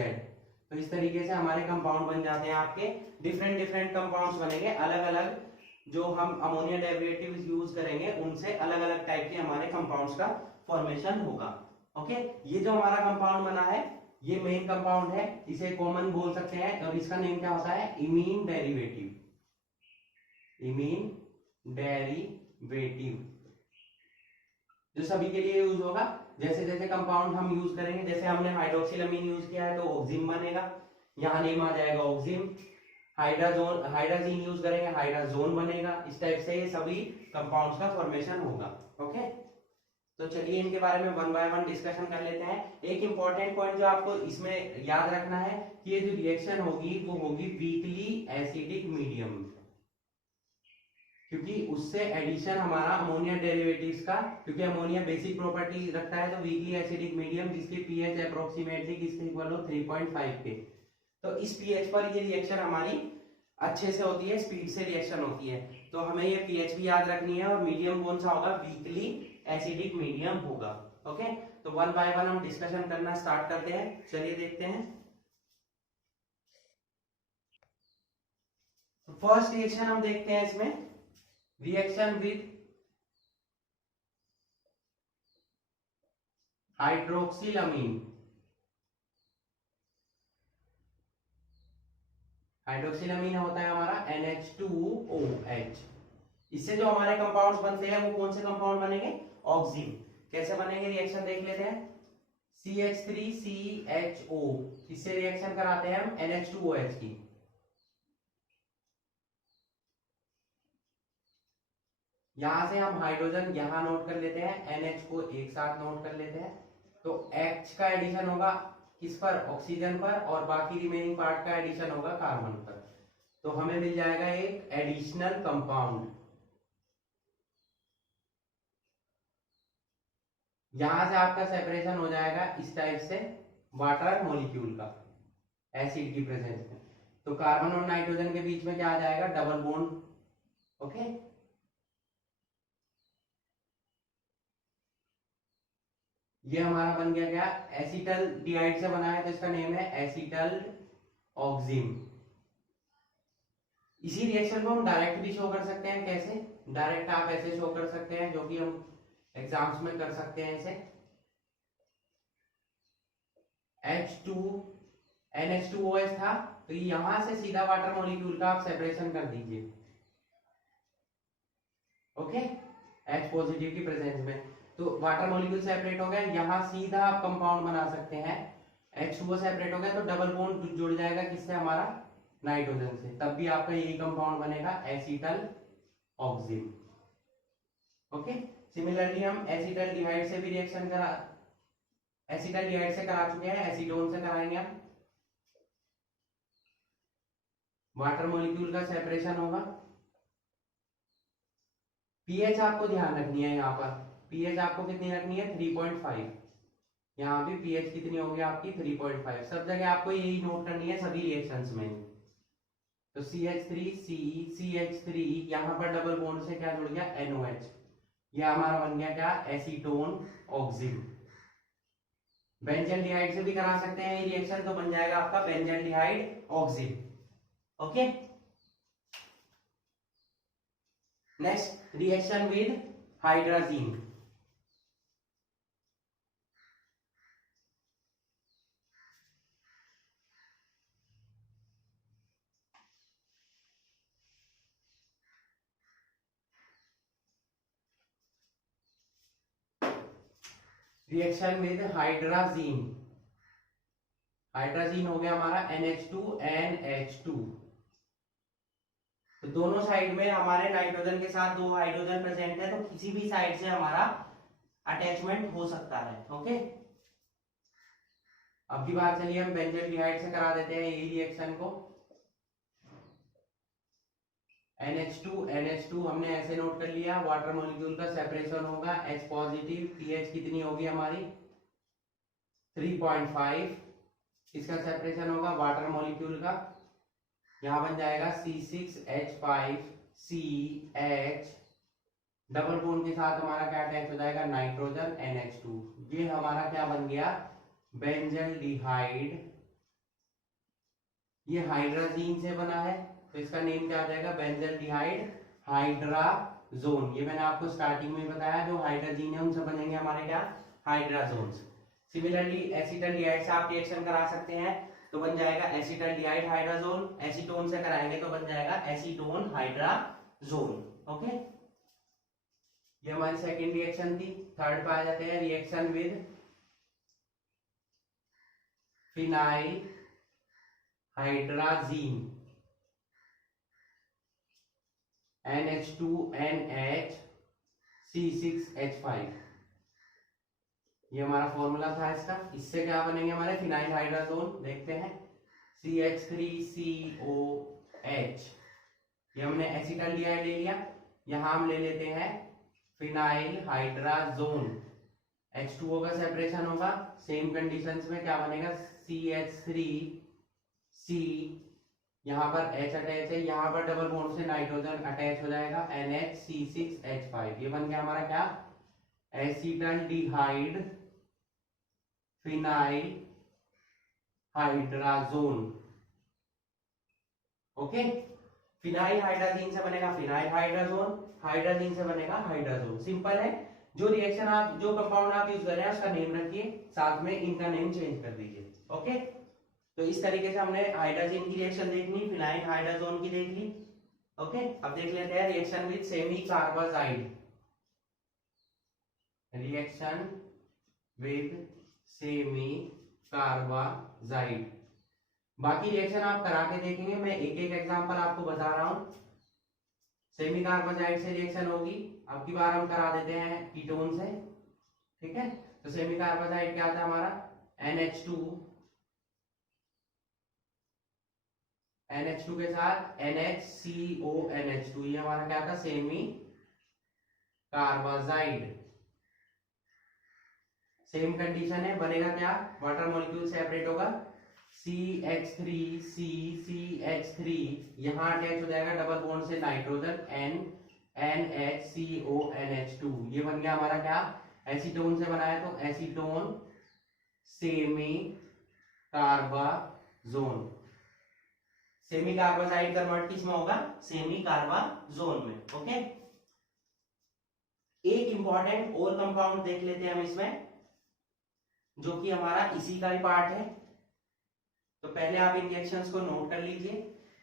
तो इस तरीके से हमारे कंपाउंड बन जाते हैं आपके, डिफरेंट डिफरेंट कंपाउंड्स बनेंगे, अलग अलग जो हम अमोनिया डेरिवेटिव्स यूज करेंगे उनसे अलग अलग टाइप के हमारे कंपाउंड्स का फॉर्मेशन होगा। ओके, ये जो हमारा कंपाउंड बना है ये मेन कंपाउंड है, इसे कॉमन बोल सकते हैं, और इसका नेम क्या होता है, इमीन डेरिवेटिव। इमीन डेरिवेटिव जो सभी के लिए यूज होगा। जैसे जैसे कंपाउंड हम यूज करेंगे, जैसे हमने हाइड्रोक्सिलमीन यूज किया है तो ऑक्सिम बनेगा, यहाँ नेम आ जाएगा ऑक्सिम। हाइड्राजीन यूज करेंगे, हाइड्राजोन बनेगा। इस टाइप से ये सभी कंपाउंड्स का फॉर्मेशन होगा। ओके, तो चलिए इनके बारे में वन बाय वन डिस्कशन कर लेते हैं। एक इंपॉर्टेंट पॉइंट जो आपको इसमें याद रखना है कि ये जो रिएक्शन होगी वो होगी वीकली एसिडिक मीडियम, क्योंकि उससे एडिशन हमारा अमोनिया डेरिवेटिव्स का, क्योंकि अमोनिया बेसिक प्रॉपर्टी रखता है, तो वीकली एसिडिक मीडियम जिसकी पीएच अप्रोक्सीमेटली किसके इक्वल हो, 3.5 के। तो इस पीएच पर ये रिएक्शन हमारी अच्छे से होती है, स्पीड से रिएक्शन होती है। तो हमें ये पीएच भी याद रखनी है, और मीडियम कौन सा होगा, वीकली एसिडिक मीडियम होगा। ओके, तो वन बाय वन हम डिस्कशन करना स्टार्ट करते हैं। चलिए देखते हैं। फर्स्ट रिएक्शन हम देखते हैं इसमें, रिएक्शन विद हाइड्रोक्सिलमीन। हाइड्रोक्सिलमीन होता है हमारा NH2OH। इससे जो हमारे कंपाउंड्स बनते हैं वो कौन से कंपाउंड बनेंगे, ऑक्सिम। कैसे बनेंगे, रिएक्शन देख लेते हैं। CH3CHO, इससे रिएक्शन कराते हैं हम NH2OH की। यहां से हम हाइड्रोजन यहां नोट कर लेते हैं, NH को एक साथ नोट कर लेते हैं। तो H का एडिशन होगा किस पर, ऑक्सीजन पर, और बाकी रिमेनिंग पार्ट का एडिशन होगा कार्बन पर। तो हमें मिल जाएगा एक एडिशनल कंपाउंड। यहां से आपका सेपरेशन हो जाएगा इस टाइप से वाटर मॉलिक्यूल का एसिड की प्रेजेंस में। तो कार्बन और नाइट्रोजन के बीच में क्या आ जाएगा, डबल बॉन्ड। ओके, ये हमारा बन गया क्या, एसिटल डिहाइड से बना है, तो इसका नेम है एसिटल ऑक्सिम। इसी रिएक्शन को हम डायरेक्ट भी शो कर सकते हैं। कैसे, डायरेक्ट आप ऐसे शो कर सकते हैं, जो कि हम एग्जाम्स में कर सकते हैं। इसे NH2OH था, तो यहां से सीधा वाटर मॉलिक्यूल का आप सेपरेशन कर दीजिए। ओके, H पॉजिटिव की प्रेजेंस में, तो वाटर मॉलिक्यूल सेपरेट हो गया, यहां सीधा आप कंपाउंड बना सकते हैं। H2O सेपरेट हो गया तो डबल बॉन्ड जुड़ जाएगा किससे, हमारा नाइट्रोजन से, तब भी आपका यही कंपाउंड बनेगा एसिटल ऑक्सिम। ओके, सिमिलरली हम एसिटल डिहाइड से भी रिएक्शन करा, एसिटल डिहाइड से करा चुके हैं, एसीटोन से कराएंगे हम। वाटर मॉलिक्यूल का सेपरेशन होगा। पीएच आपको ध्यान रखनी है यहाँ पर, पीएच आपको कितनी रखनी है 3.5। यहाँ भी पीएच कितनी होगी आपकी 3.5। सब जगह आपको यही नोट करनी है सभी रिएक्शंस में। तो CH3 यहाँ पर डबल बॉन्ड से क्या जुड़ गया NOH, ये हमारा बन गया क्या एसीटोन ऑक्सिन। बेंजल्डिहाइड से भी करा सकते हैं ये रिएक्शन, तो बन जाएगा आपका benzaldehyde auxin. Okay, next reaction with hydrazine. Reaction with hydrazine, hydrazine हो गया हमारा NH2NH2। तो दोनों साइड में हमारे नाइट्रोजन के साथ दो हाइड्रोजन प्रेजेंट है, तो किसी भी साइड से हमारा अटैचमेंट हो सकता है। ओके, अब की बात चलिए हम बेंजल्डिहाइड से करा देते हैं यही रिएक्शन को। NH2NH2 हमने ऐसे नोट कर लिया, वाटर मॉलिक्यूल का सेपरेशन होगा H पॉजिटिव, पीएच कितनी होगी हमारी 3.5, इसका सेपरेशन होगा वाटर मॉलिक्यूल का, यहां बन जाएगा C6H5CH, डबल बॉन्ड के साथ हमारा क्या अटैच हो जाएगा नाइट्रोजन NH2। ये हमारा क्या बन गया बेंजल्डिहाइड। ये हाइड्राजीन से बना है, तो इसका नेम क्या आ जाएगा बेंजल्डिहाइड हाइड्राजोन। ये मैंने आपको स्टार्टिंग में बताया, जो हाइड्राजीन है उनसे बनेंगे हमारे क्या हाइड्राजोन्स। सिमिलरली एसिटल्डिहाइड से आप रिएक्शन करा सकते हैं, तो बन जाएगा एसिटल्डिहाइड हाइड्राजोन। एसीटोन से कराएंगे तो बन जाएगा एसीटोन हाइड्राजोन। ओके, ये हमारी सेकेंड रिएक्शन थी। थर्ड पे आ जाते हैं reaction with phenyl hydrazine NH2NH C6H5। ये हमारा फॉर्मूला था इसका। इससे क्या बनेंगे हमारे फिनाइल हाइड्राजोन, देखते हैं CH3COH। ये हमने एसिटल्डिहाइड ले लिया, यहां हम ले लेते हैं फिनाइल हाइड्राजोन। H2O का सेपरेशन होगा, सेम कंडीशंस में क्या बनेगा CH3C, यहाँ पर H अटैच है, यहाँ पर डबल बॉन्ड से नाइट्रोजन अटैच हो जाएगा NHC6H5। ये बन गया हमारा क्या acetaldehyde phenyl hydrazone. Okay, phenyl hydrazine से बनेगा फिनाइल हाइड्राजोन, हाइड्राजीन से बनेगा हाइड्राजोन। सिंपल है। जो रिएक्शन आप जो कंपाउंड आप यूज कर रहे हैं उसका नेम रखिए, साथ में इनका नेम चेंज कर दीजिए। ओके, तो इस तरीके से हमने हाइड्राजीन की रिएक्शन देख ली, फिनाइल हाइड्राजोन की देख ली। ओके, अब देख लेते हैं reaction with semi carbazide. Reaction with semi carbazide, बाकी रिएक्शन आप करा के देखेंगे, मैं एक एक एग्जांपल आपको बता रहा हूं। सेमी कार्बाजाइड से रिएक्शन होगी, अब की बार हम करा देते हैं कीटोन से। ठीक है, तो सेमी कार्बाजाइड क्या था हमारा NH2 के साथ NHCONH2, ये हमारा क्या था सेमी कार्बाजाइड। सेम कंडीशन है, बनेगा क्या वाटर मॉलिक्यूल सेपरेट होगा CH3CCH3, यहां अटैच हो जाएगा डबल बॉन्ड से नाइट्रोजन NHCONH2। ये बन गया हमारा क्या एसीटोन से बना है, तो acetone semicarbazone. Semicarbazide convert किस में होगा सेमी कार्बाजोन में। ओके, एक इंपॉर्टेंट और कंपाउंड देख लेते हैं हम इसमें, जो कि हमारा इसी का ही पार्ट है। तो पहले आप इन रिएक्शंस को नोट कर लीजिए,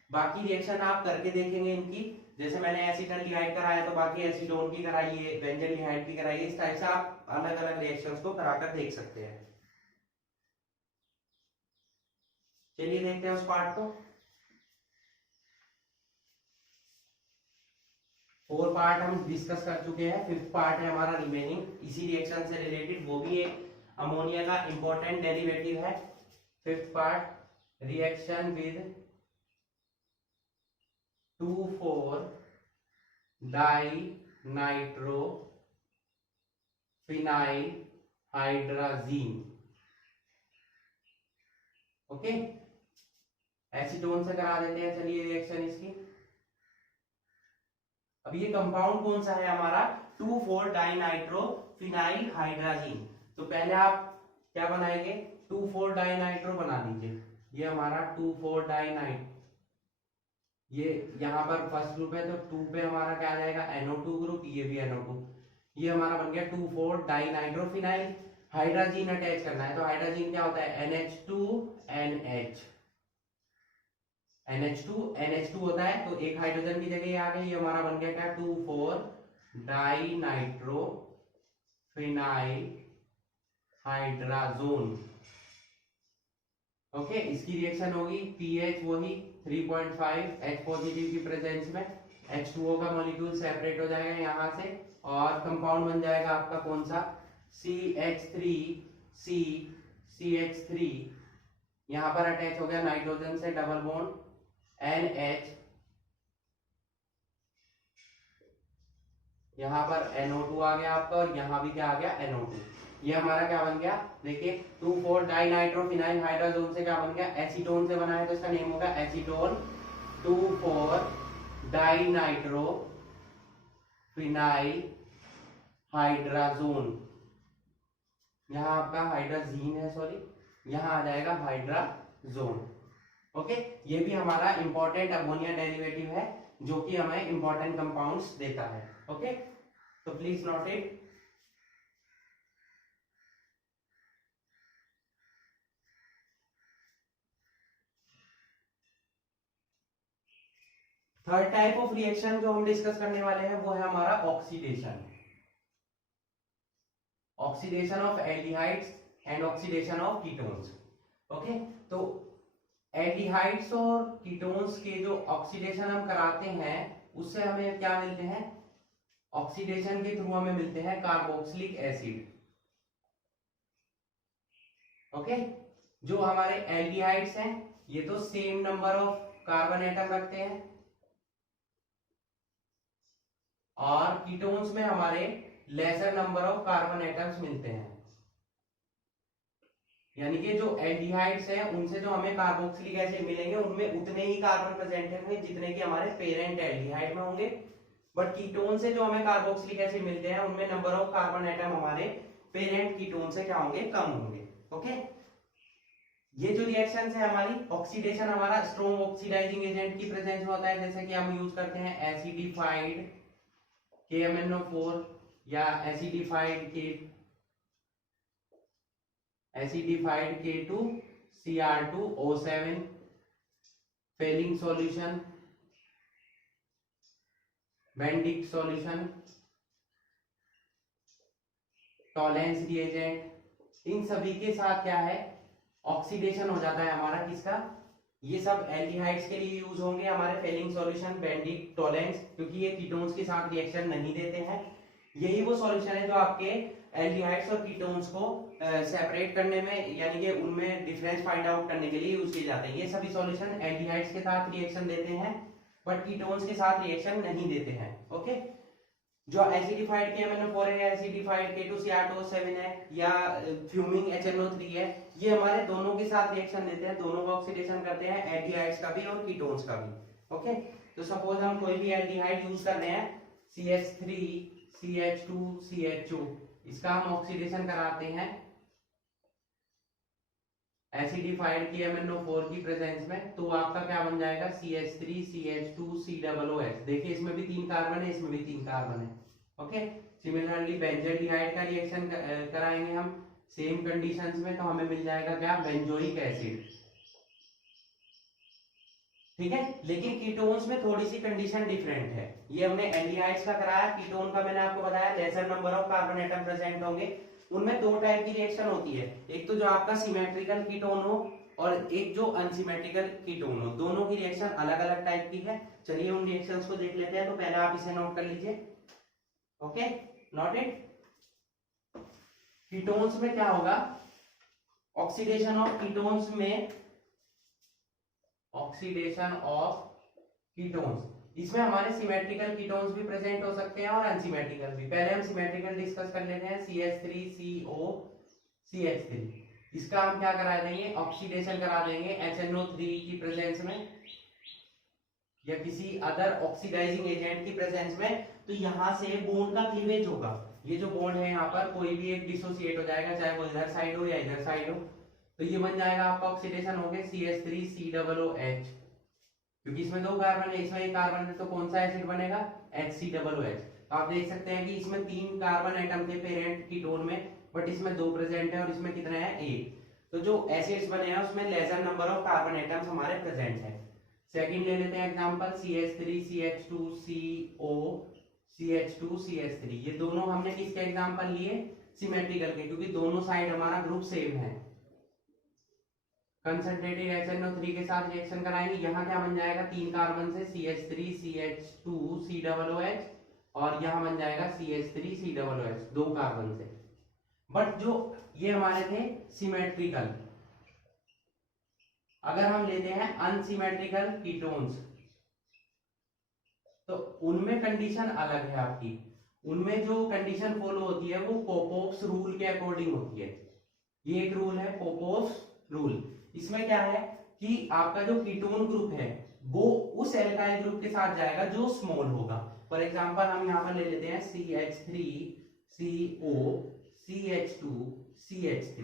बाकी रिएक्शन आप करके देखेंगे इनकी। जैसे मैंने एसिटल्डिहाइड कराया तो बाकी एसीटोन की कराइए, बेंजल्डिहाइड की कराइए, इस टाइप से आप अलग अलग रिएक्शंस को कराकर देख सकते हैं। चलिए देखते हैं उस पार्ट को। 4 पार्ट हम डिस्कस कर चुके हैं, 5th पार्ट है हमारा रिमेनिंग इसी रिएक्शन से रिलेटेड, वो भी एक अमोनिया का इंपॉर्टेंट डेरिवेटिव है। 5th part reaction with 2,4 dinitrophenylhydrazine. Okay, acetone से करा देते हैं। चलिए रिएक्शन इसकी। अब ये कंपाउंड कौन सा है हमारा, 2,4 डाइनाइट्रो फिनाइल हाइड्राजीन। तो पहले आप क्या बनाएंगे, 2,4 डाइनाइट्रो बना लीजिए। ये हमारा 2,4 डाइनाइट, ये यहाँ पर फर्स्ट ग्रुप है तो 2 पे हमारा क्या आ जाएगा, NO2 ग्रुप, ये भी NO2। ये हमारा बन गया 2,4 डाइनाइट्रोफिनाइल। हाइड्राजीन अटैच करना है तो हाइड्राजीन क्या होता है, NH2NH। NH2 होता है तो एक हाइड्रोजन की जगह आ गई, ये हमारा बन गया क्या, 2,4 डाइनाइट्रो फिनाइल हाइड्राजोन। ओके, इसकी रिएक्शन होगी pH वही 3.5, H पॉजिटिव की प्रेजेंस में H2O का मॉलिक्यूल सेपरेट हो जाएगा यहाँ से और कंपाउंड बन जाएगा आपका कौन सा, CH3, यहाँ पर अटैच हो गया नाइट्रोजन से डबल बॉन्ड NH, यहाँ पर NO2 आ गया आपका और यहाँ भी क्या आ गया, NO2। ये हमारा क्या बन गया, देखिए 2,4 डाइनाइट्रोफिनाइल हाइड्राजोन से क्या बन गया, एसीटोन से बना है तो इसका नेम होगा एसीटोन 2,4 डाइनाइट्रो फिनाइल हाइड्राजोन। यहाँ आपका हाइड्राजीन है, सॉरी, यहाँ आ जाएगा हाइड्राजोन। ओके, ये भी हमारा इंपॉर्टेंट अमोनिया डेरिवेटिव है जो कि हमें इंपॉर्टेंट कंपाउंड्स देता है। ओके, तो please note it. Third type of reaction जो हम डिस्कस करने वाले हैं वो है हमारा oxidation. Oxidation of aldehydes and oxidation of ketones. Okay, तो एल्डिहाइड्स और कीटोन्स के जो ऑक्सीडेशन हम कराते हैं उससे हमें क्या मिलते हैं, ऑक्सीडेशन के थ्रू हमें मिलते हैं कार्बोक्सिलिक एसिड। ओके, जो हमारे एल्डिहाइड्स हैं ये तो same number of carbon atom रखते हैं और कीटोन्स में हमारे laser number of carbon atoms मिलते हैं। यानी कि जो एल्डिहाइड्स हैं उनसे जो हमें कार्बोक्सिलिक एसिड मिलेंगे उनमें उतने ही कार्बन प्रेजेंट होंगे जितने कि हमारे पेरेंट एल्डिहाइड में होंगे। बट कीटोन से जो हमें कार्बोक्सिलिक एसिड मिलते हैं उनमें नंबर ऑफ कार्बन एटम हमारे पेरेंट कीटोन से क्या होंगे, कम होंगे। ओके, ये जो रिएक्शन है हमारी ऑक्सीडेशन हमारा स्ट्रॉन्ग ऑक्सीडाइजिंग एजेंट की प्रेजेंस में होता है, जैसे कि हम यूज करते हैं एसिडिफाइड KMnO4 या acidified K2Cr2O7, Fehling solution, Benedict solution, Tollens reagent, इन सभी के साथ क्या है, ऑक्सीडेशन हो जाता है हमारा किसका, ये सब एल्डिहाइड्स के लिए यूज होंगे हमारे फेलिंग सॉल्यूशन, बेंडिक, टॉलेंस, क्योंकि ये कीटोन्स के साथ रिएक्शन नहीं देते हैं। यही वो सॉल्यूशन है जो आपके एल्डिहाइड्स और कीटोन्स को सेपरेट करने में यानी कि उनमें डिफरेंस फाइंड आउट करने के लिए यूज किए जाते हैं। ये सभी सॉल्यूशन एल्डिहाइड्स के साथ रिएक्शन देते हैं बट कीटोन्स के साथ रिएक्शन नहीं देते हैं। ओके, जो एसिडिफाइड KMnO4 है, एसिडिफाइड K2Cr2O7 है या फ्यूमिंग HNO3 है, ये हमारे दोनों के साथ रिएक्शन देते हैं, दोनों का ऑक्सीडेशन करते हैं, एल्डिहाइड्स का भी और कीटोन्स का भी। ओके, तो सपोज हम कोई भी एल्डिहाइड यूज कर रहे हैं CH3 CH2 CH2, इसका हम ऑक्सीडेशन कराते हैं एसिडिफाइड KMnO4 की प्रेजेंस में, तो आपका क्या बन जाएगा CH3 CH2 COOH। देखिए इसमें भी 3 कार्बन है, इसमें भी 3 कार्बन है। ओके, सिमिलरली बेंजोइहाइड का रिएक्शन कराएंगे हम सेम कंडीशंस में, तो हमें मिल जाएगा क्या, बेंजोइक एसिड। ठीक है, लेकिन कीटोन्स में थोड़ी सी कंडीशन डिफरेंट है। ये हमने एल्डिहाइड्स का कराया, कीटोन का मैंने आपको बताया laser number of carbon atom present होंगे। उनमें 2 टाइप की रिएक्शन होती है, एक तो जो आपका सिमेट्रिकल कीटोन हो और एक जो अनसिमेट्रिकल कीटोन हो, दोनों की रिएक्शन अलग अलग टाइप की है। चलिए उन रिएक्शंस को देख लेते हैं, तो पहले आप इसे नोट कर लीजिए। Okay, note it. कीटोन्स में क्या होगा, ऑक्सीडेशन ऑफ कीटोन्स में, ऑक्सीडेशन ऑफ कीटोन्स इसमें हमारे सिमेट्रिकल कीटोन्स भी प्रेजेंट हो सकते हैं और अनसिमेट्रिकल भी। पहले हम सिमेट्रिकल डिस्कस कर लेते हैं, CH3COCH3। इसका हम क्या करा देंगे, ऑक्सीडेशन करा देंगे HNO3 की प्रेजेंस में या किसी अदर ऑक्सीडाइजिंग एजेंट की प्रेजेंस में। तो यहाँ से बॉन्ड का क्लीवेज होगा, ये जो बॉन्ड है यहाँ पर कोई भी एक डिसोसिएट हो जाएगा, चाहे वो इधर साइड हो या इधर साइड हो। तो ये बन जाएगा आपका ऑक्सीडेशन हो गया CH3COOH, क्योंकि इसमें 2 कार्बन है, इसमें 1 कार्बन है, तो कौन सा एसिड बनेगा, HCOOH। तो आप देख सकते हैं कि इसमें 3 कार्बन एटम थे पेरेंट कीटोन में, बट इसमें 2 प्रेजेंट है और इसमें कितने हैं, 1। तो जो एसिड्स बने हैं उसमें laser number of carbon atoms हमारे प्रेजेंट है। सेकंड ले लेते हैं एग्जांपल, CH3CH2CO CH2CH3। ये दोनों हमने किसके एग्जांपल लिए, सिमेट्रिकल के, क्योंकि दोनों साइड हमारा ग्रुप सेम है। कंसंट्रेटेड HNO3 के साथ रिएक्शन कराएंगे, यहाँ क्या बन जाएगा, 3 कार्बन से CH3CH2COOH और यहाँ बन जाएगा CH3COOH 2 कार्बन से। बट जो ये हमारे थे सिमेट्रिकल, अगर हम लेते हैं अनसिमेट्रिकल कीटोन्स तो उनमें कंडीशन अलग है आपकी। उनमें जो कंडीशन फॉलो होती है वो पोपोव्स रूल के अकॉर्डिंग होती है। ये एक रूल है पोपोव्स रूल। इसमें क्या है कि आपका जो कीटोन ग्रुप है वो उस एल्काइल ग्रुप के साथ जाएगा जो स्मॉल होगा। फॉर एग्जांपल हम यहाँ पर ले लेते हैं CH3CO CH2CH3,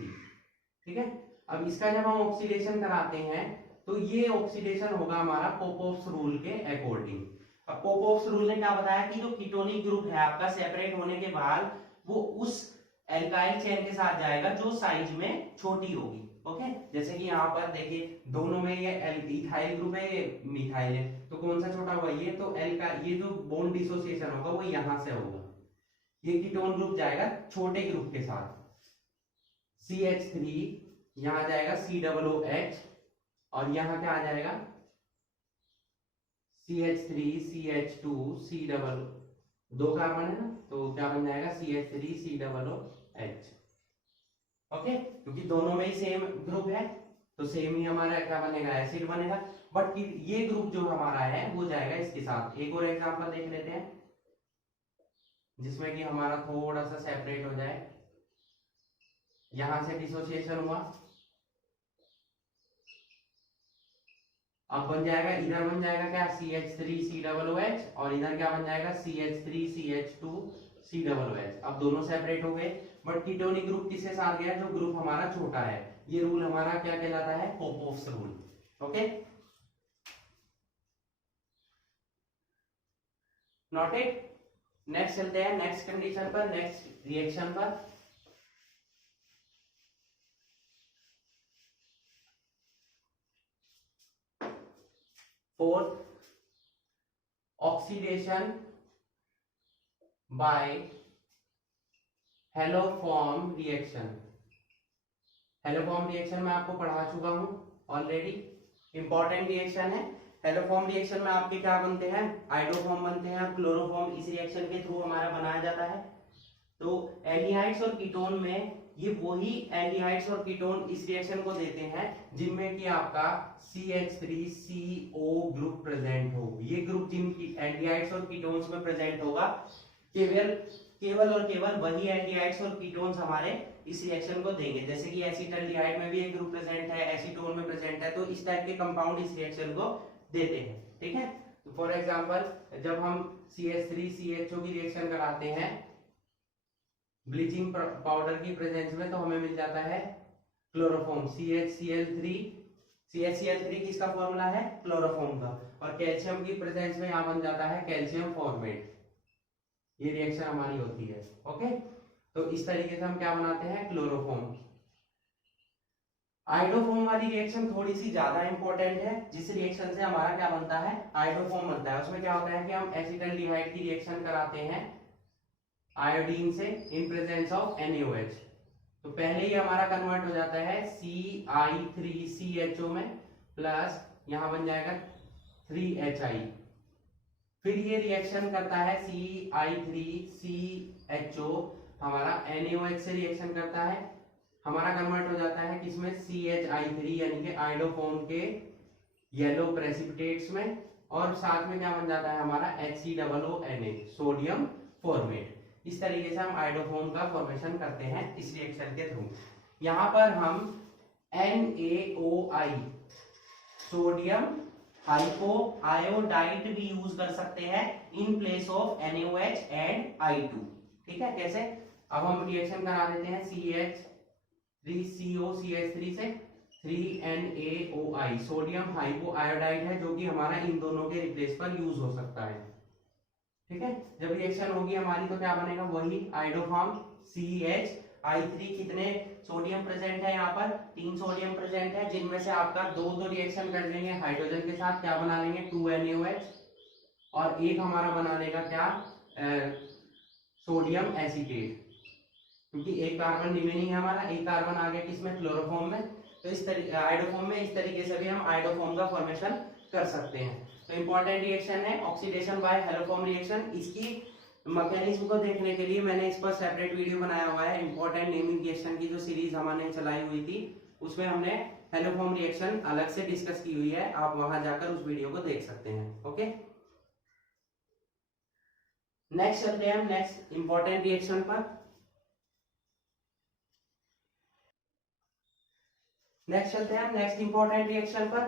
ठीक है। अब इसका जब हम ऑक्सीडेशन कराते हैं तो ये ऑक्सीडेशन होगा हमारा पोपोव्स रूल के अकॉर्डिंग। अब पोपोव्स रूल ने क्या बताया कि जो कीटोनिक ग्रुप है आपका सेपरेट होने के बाद वो उस एल्काइल चेन के साथ जाएगा जो साइज में छोटी होगी। ओके, जैसे कि यहाँ पर देखिए दोनों में ये इथाइल ग्रुप है, ये मिथाइल है, तो कौन सा छोटा हुआ, ये तो ये जो बॉन्ड डिसोसिएशन होगा वो यहां से होगा। ये कीटोन ग्रुप जाएगा छोटे ग्रुप के साथ, CH3 यहां जाएगा COOH और यहां क्या आ जाएगा CH3CH2 2 कार्बन है ना, तो क्या बन जाएगा CH3COOH। ओके, क्योंकि दोनों में ही सेम ग्रुप है तो सेम ही हमारा क्या बनेगा, एसिड बनेगा। बट ये ग्रुप जो हमारा है वो जाएगा इसके साथ। एक और एग्जांपल देख लेते हैं जिसमें कि हमारा थोड़ा सा सेपरेट हो जाए। यहां से डिसोसिएशन हुआ, अब बन जाएगा, इधर बन जाएगा क्या CH3COOH और इधर क्या बन जाएगा CH3CH2COOH। अब दोनों सेपरेट हो गए, बट कीटोनिक ग्रुप किसके साथ गया, जो ग्रुप हमारा छोटा है। ये रूल हमारा क्या कहलाता है, Popoff's rule. Okay, noted. Next चलते हैं नेक्स्ट कंडीशन पर, नेक्स्ट रिएक्शन पर। Fourth, oxidation by haloform reaction. Haloform reaction में आपको पढ़ा चुका हूं ऑलरेडी, इंपॉर्टेंट रिएक्शन है। हेलोफॉर्म रिएक्शन में आपके क्या बनते हैं, आइडोफॉर्म बनते हैं और क्लोरोफॉर्म इस रिएक्शन के थ्रू हमारा बनाया जाता है। तो एल्डिहाइड्स और कीटोन में ये वही एल्डिहाइड्स और कीटोन इस रिएक्शन को देते हैं जिनमें कि आपका CH3CO ग्रुप प्रेजेंट हो। ये ग्रुप जिन एल्डिहाइड्स और कीटोन्स में प्रेजेंट होगा, केवल और केवल वही एल्डिहाइड्स और कीटोन्स हमारे इस रिएक्शन को देंगे। जैसे कि एसिटाल्डिहाइड में भी एक ग्रुप प्रेजेंट है, एसीटोन में प्रेजेंट है, तो इस टाइप के कंपाउंड इस रिएक्शन को देते हैं, ठीक है। तो फॉर एग्जांपल जब हम CH3CHO की रिएक्शन कराते हैं ब्लीचिंग पाउडर की प्रेजेंस में, तो हमें मिल जाता है क्लोरोफॉर्म CHCl3 किसका फॉर्मूला है, क्लोरोफॉर्म का, और कैल्शियम की प्रेजेंस में यहाँ बन जाता है कैल्शियम फॉर्मेट। ये रिएक्शन हमारी होती है। ओके, तो इस तरीके से हम क्या बनाते हैं, क्लोरोफॉर्म। आइडोफॉर्म वाली रिएक्शन थोड़ी सी ज्यादा इंपॉर्टेंट है, जिस रिएक्शन से हमारा क्या बनता है, आइडोफॉर्म बनता है। उसमें क्या होता है कि हम एसिटाल्डिहाइड की रिएक्शन कराते हैं आयोडीन से इन प्रेजेंस ऑफ NaOH। तो पहले ही हमारा कन्वर्ट हो जाता है CI3CHO में, प्लस यहां बन जाएगा 3HI। फिर ये रिएक्शन करता है CI3CHO हमारा NaOH से रिएक्शन करता है, हमारा कन्वर्ट हो जाता है किसमें, CHI3 यानी कि आइडोफॉर्म के येलो प्रेसिपिटेट्स में, और साथ में क्या बन जाता है हमारा HCOONA, सोडियम फॉर्मेट। इस तरीके से हम आयोडोफोम का फॉर्मेशन करते हैं इस रिएक्शन के थ्रू। यहाँ पर हम NaOI, सोडियम हाइपो आयोडाइड भी यूज कर सकते हैं in place of NaOH and I2। ठीक है, कैसे? अब हम रिएक्शन करा देते हैं CH3COCH3 से 3NaOI, सोडियम हाइपो आयोडाइड है जो कि हमारा इन दोनों के रिप्लेस पर यूज हो सकता है। ठीक है, जब रिएक्शन होगी हमारी तो क्या बनेगा, वही आयोडोफॉर्म CH3। कितने सोडियम प्रेजेंट है यहाँ पर? 3 सोडियम प्रेजेंट है, जिनमें से आपका दो रिएक्शन कर लेंगे हाइड्रोजन के साथ, क्या बना लेंगे 2NaOH, और एक हमारा बना लेगा क्या सोडियम एसीटेट, क्योंकि एक कार्बन रिमेनिंग है हमारा, एक कार्बन आ गया किसमें, क्लोरोफॉर्म में। तो इस तरीके आयोडोफॉर्म में इस तरीके से भी हम आयोडोफॉर्म का फॉर्मेशन कर सकते हैं। तो इंपॉर्टेंट रिएक्शन है ऑक्सीडेशन बाय हेलोफॉर्म रिएक्शन। इसकी मैकेनिज्म को देखने के लिए मैंने इस पर सेपरेट वीडियो बनाया हुआ है। इंपॉर्टेंट नेमिंग रिएक्शन की जो सीरीज हमने चलाई हुई थी उसमें हमने हेलोफॉर्म रिएक्शन अलग से डिस्कस की हुई है, आप वहां जाकर उस वीडियो को देख सकते हैं। ओके, नेक्स्ट चलते हैं हम नेक्स्ट इंपॉर्टेंट रिएक्शन पर। नेक्स्ट चलते हैं हम नेक्स्ट इंपॉर्टेंट रिएक्शन पर।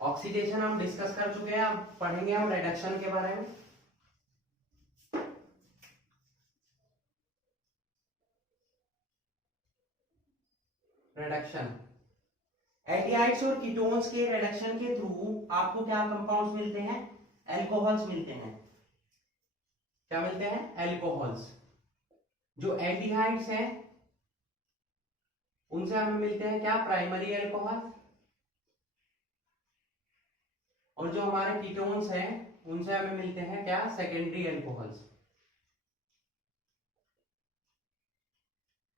ऑक्सीडेशन हम डिस्कस कर चुके हैं, अब पढ़ेंगे हम रिडक्शन के बारे में। रिडक्शन, एल्डिहाइड्स और कीटोन्स के रिडक्शन के थ्रू आपको क्या कंपाउंड्स मिलते हैं, एल्कोहल्स मिलते हैं। क्या मिलते हैं, एल्कोहल्स। जो एल्डिहाइड्स हैं उनसे हमें मिलते हैं क्या, प्राइमरी एल्कोहल, और जो हमारे कीटोन्स हैं उनसे हमें मिलते हैं क्या, सेकेंडरी एल्कोहल्स।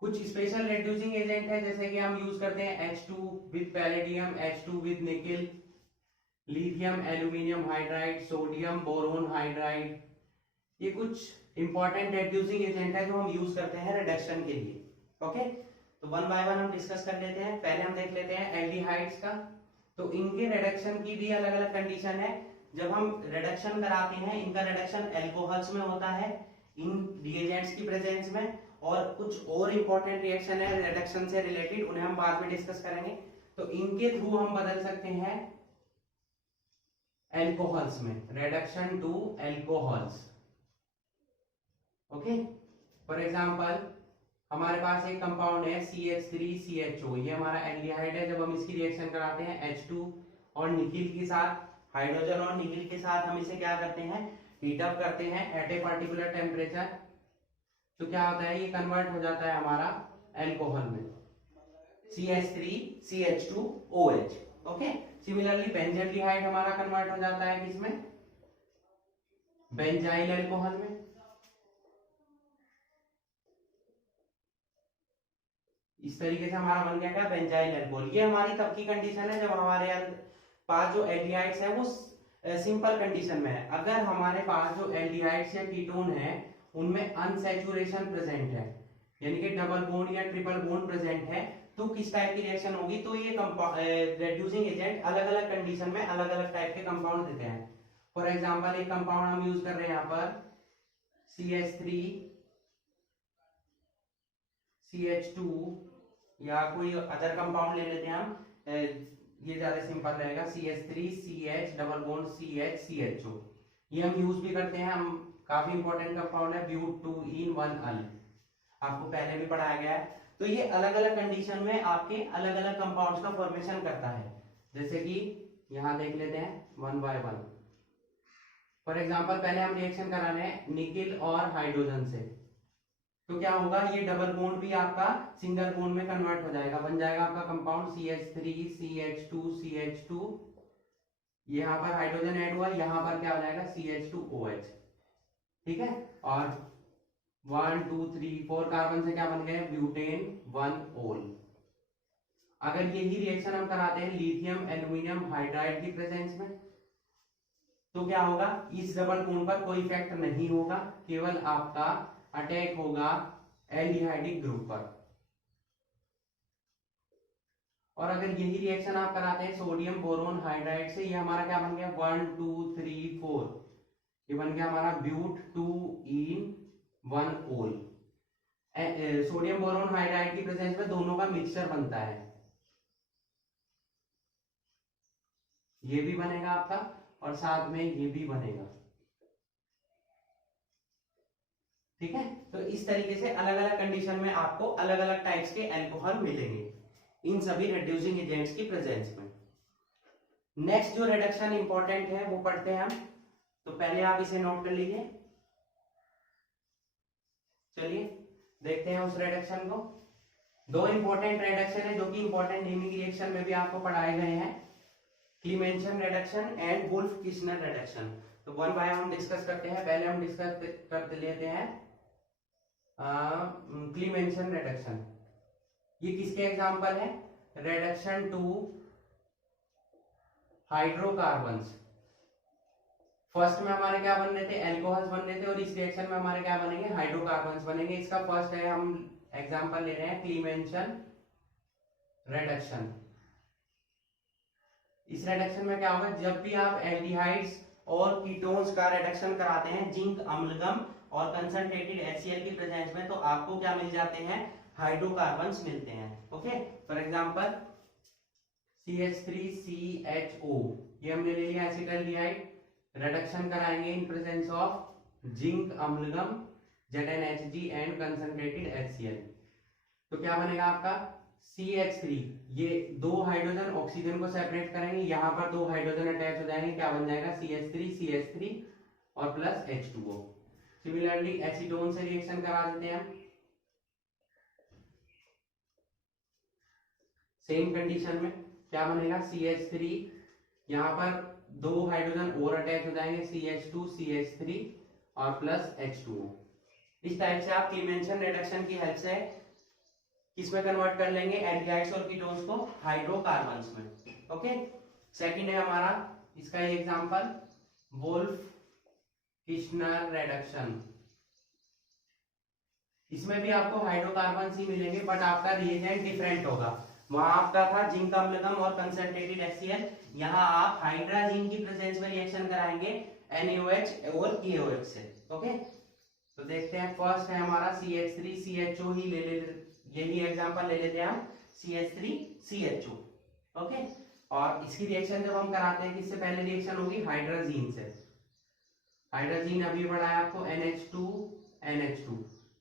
कुछ स्पेशल रिड्यूसिंग एजेंट है जैसे कि हम यूज करते हैं H2 with palladium, H2 with nickel, lithium aluminium hydride, sodium boron hydride. ये कुछ इंपॉर्टेंट रिड्यूसिंग एजेंट है जो हम यूज करते हैं रिडक्शन के लिए। ओके, तो वन बाय वन हम डिस्कस कर लेते हैं। पहले हम देख लेते हैं एल्डिहाइड्स का। तो इनके रिडक्शन की भी अलग अलग कंडीशन है। जब हम रिडक्शन कराते हैं, इनका रिडक्शन एल्कोहल्स में होता है इन रिएजेंट्स की प्रेजेंस में, और कुछ और इंपॉर्टेंट रिएक्शन है रिडक्शन से रिलेटेड, उन्हें हम बाद में डिस्कस करेंगे। तो इनके थ्रू हम बदल सकते हैं एल्कोहल्स में, reduction to alcohols. Okay, for example हमारे पास एक कंपाउंड है CH3CHO, ये हमारा एल्डिहाइड है। जब हम इसकी रिएक्शन कराते हैं H2 और निकिल के साथ, हाइड्रोजन और निकिल के साथ, हम इसे क्या करते हैं, हीट अप करते हैं एट ए पर्टिकुलर टेम्परेचर। तो क्या होता है, ये कन्वर्ट हो जाता है हमारा एल्कोहल में, CH3CH2OH। ओके, सिमिलरली बेंजाल्डिहाइड हमारा कन्वर्ट हो जाता है किसमें, बेंजाइल एल्कोहल में। इस तरीके से हमारा बन गया क्या, बेंजाइल एल्कोहल। ये हमारी तब की कंडीशन है जब हमारे पास जो एल्डिहाइड्स है वो सिंपल कंडीशन में है। अगर हमारे पास जो एल्डिहाइड्स या कीटोन है उनमें अनसैचुरेशन प्रेजेंट है, यानी कि डबल बॉन्ड या ट्रिपल बॉन्ड प्रेजेंट है, तो किस टाइप की रिएक्शन होगी, तो ये रिड्यूसिंग एजेंट अलग अलग कंडीशन में अलग अलग टाइप के कंपाउंड देते हैं। फॉर एग्जांपल एक कंपाउंड हम यूज कर रहे हैं यहाँ पर CH3CH2, या कोई अदर कंपाउंड ले लेते हैं हम, ये ज्यादा सिंपल रहेगा, CH3CH डबल बॉन्ड CHCHO। ये हम यूज भी करते हैं, हम काफी इंपॉर्टेंट कंपाउंड है, ब्यूट2ईन1अल, आपको पहले भी पढ़ाया गया है। तो ये अलग अलग कंडीशन में आपके अलग अलग कंपाउंड्स का फॉर्मेशन करता है। जैसे कि यहां देख लेते हैं one by one. For example पहले हम रिएक्शन करा रहे हैं निकिल और हाइड्रोजन से, तो क्या होगा, ये डबल बॉन्ड भी आपका सिंगल बॉन्ड में कन्वर्ट हो जाएगा, बन जाएगा आपका कंपाउंड CH3CH2CH2। यहाँ पर हाइड्रोजन ऐड हुआ, यहाँ पर क्या हो जाएगा CH2OH। ठीक है, और 1 2 3 4 कार्बन से क्या बन गए, ब्यूटेन 1-ol। अगर यही रिएक्शन हम कराते हैं लिथियम एल्यूमिनियम हाइड्राइड की प्रेजेंस में, तो क्या होगा, इस डबल बॉन्ड पर कोई इफेक्ट नहीं होगा, केवल आपका अटैक होगा एल्डिहाइडिक ग्रुप पर। और अगर यही रिएक्शन आप कराते हैं सोडियम बोरोन हाइड्राइड से, ये हमारा क्या बन गया 1 2 3 4, ये बन गया हमारा ब्यूट 2 इन 1 ओल। सोडियम बोरोन हाइड्राइड की प्रेजेंस में दोनों का मिक्सचर बनता है, ये भी बनेगा आपका और साथ में ये भी बनेगा। ठीक है, तो इस तरीके से अलग अलग कंडीशन में आपको अलग अलग टाइप्स के अल्कोहल मिलेंगे इन सभी रिड्यूसिंग एजेंट्स की प्रेजेंस में। नेक्स्ट जो रिडक्शन इंपॉर्टेंट है वो पढ़ते हैं हम, तो पहले आप इसे नोट कर लीजिए। चलिए देखते हैं उस रिडक्शन को। दो इंपॉर्टेंट रिडक्शन है जो कि इंपॉर्टेंट नेमिंग रिएक्शन में भी आपको पढ़ाए गए हैं, Clemmensen reduction and Wolff Kishner reduction. तो वन बाय हम डिस्कस करते हैं। पहले हम डिस्कस कर लेते हैं क्लीमेंशन रिडक्शन। ये किसके एग्जांपल है? Reduction to hydrocarbons. फर्स्ट में हमारे क्या बन रहे थे? एल्कोहल्स बन रहे थे और इस रिएक्शन में हमारे क्या बनेंगे? हाइड्रोकार्बन्स बनेंगे। इसका फर्स्ट है, हम एग्जांपल ले रहे हैं क्लीमेंशन रिडक्शन। इस रिडक्शन में क्या होगा? जब भी आप एल्डिहाइड्स और कीटोन्स का रिडक्शन कराते हैं जिंक अम्लगम और कंसंट्रेटेड HCl की प्रेजेंस में, तो आपको क्या मिल जाते हैं? हाइड्रोकार्बन्स मिलते हैं। ओके, फॉर एग्जांपल CH3CHO, ये हमने ले लिया एसिटल्डिहाइड, रिडक्शन कराएंगे in presence of zinc amalgam ZnHG and concentrated HCl, तो क्या बनेगा आपका? CH3, ये दो हाइड्रोजन ऑक्सीजन को सेपरेट करेंगे, यहां पर दो हाइड्रोजन अटैच हो जाएंगे, क्या बन जाएगा? CH3 और प्लस H2O। सिमिलरली एसीटोन से रिएक्शन करा देते हैं हम, सेम कंडीशन में क्या बनेगा? CH3, यहां पर दो हाइड्रोजन और अटैच हो जाएंगे, CH2 और प्लस H2O। इस टाइप से आप क्लीमेंशन रिडक्शन की हेल्प से किसमें कन्वर्ट कर लेंगे? एल्डिहाइड्स और कीटोन्स को हाइड्रोकार्बन्स में। ओके, सेकंड है हमारा इसका ये एग्जांपल वुल्फ किस्नर रिडक्शन। इसमें भी आपको हाइड्रोकार्बन्स ही मिलेंगे बट आपका रिएजेंट डिफरेंट होगा। वहां आपका था जिंक अम्लगम और कंसंट्रेटेड HCl, यहाँ आप हाइड्राजीन की प्रेजेंस में रिएक्शन कराएंगे NaOH और KOH से। ओके, तो देखते हैं। फर्स्ट है हमारा CH3CHO ही यही एग्जांपल ले लेते हैं हम, CH3CHO। ओके, और इसकी रिएक्शन जब हम कराते हैं किससे पहले रिएक्शन होगी? हाइड्राजीन से। हाइड्राजीन अभी बढ़ाया आपको NH2NH2,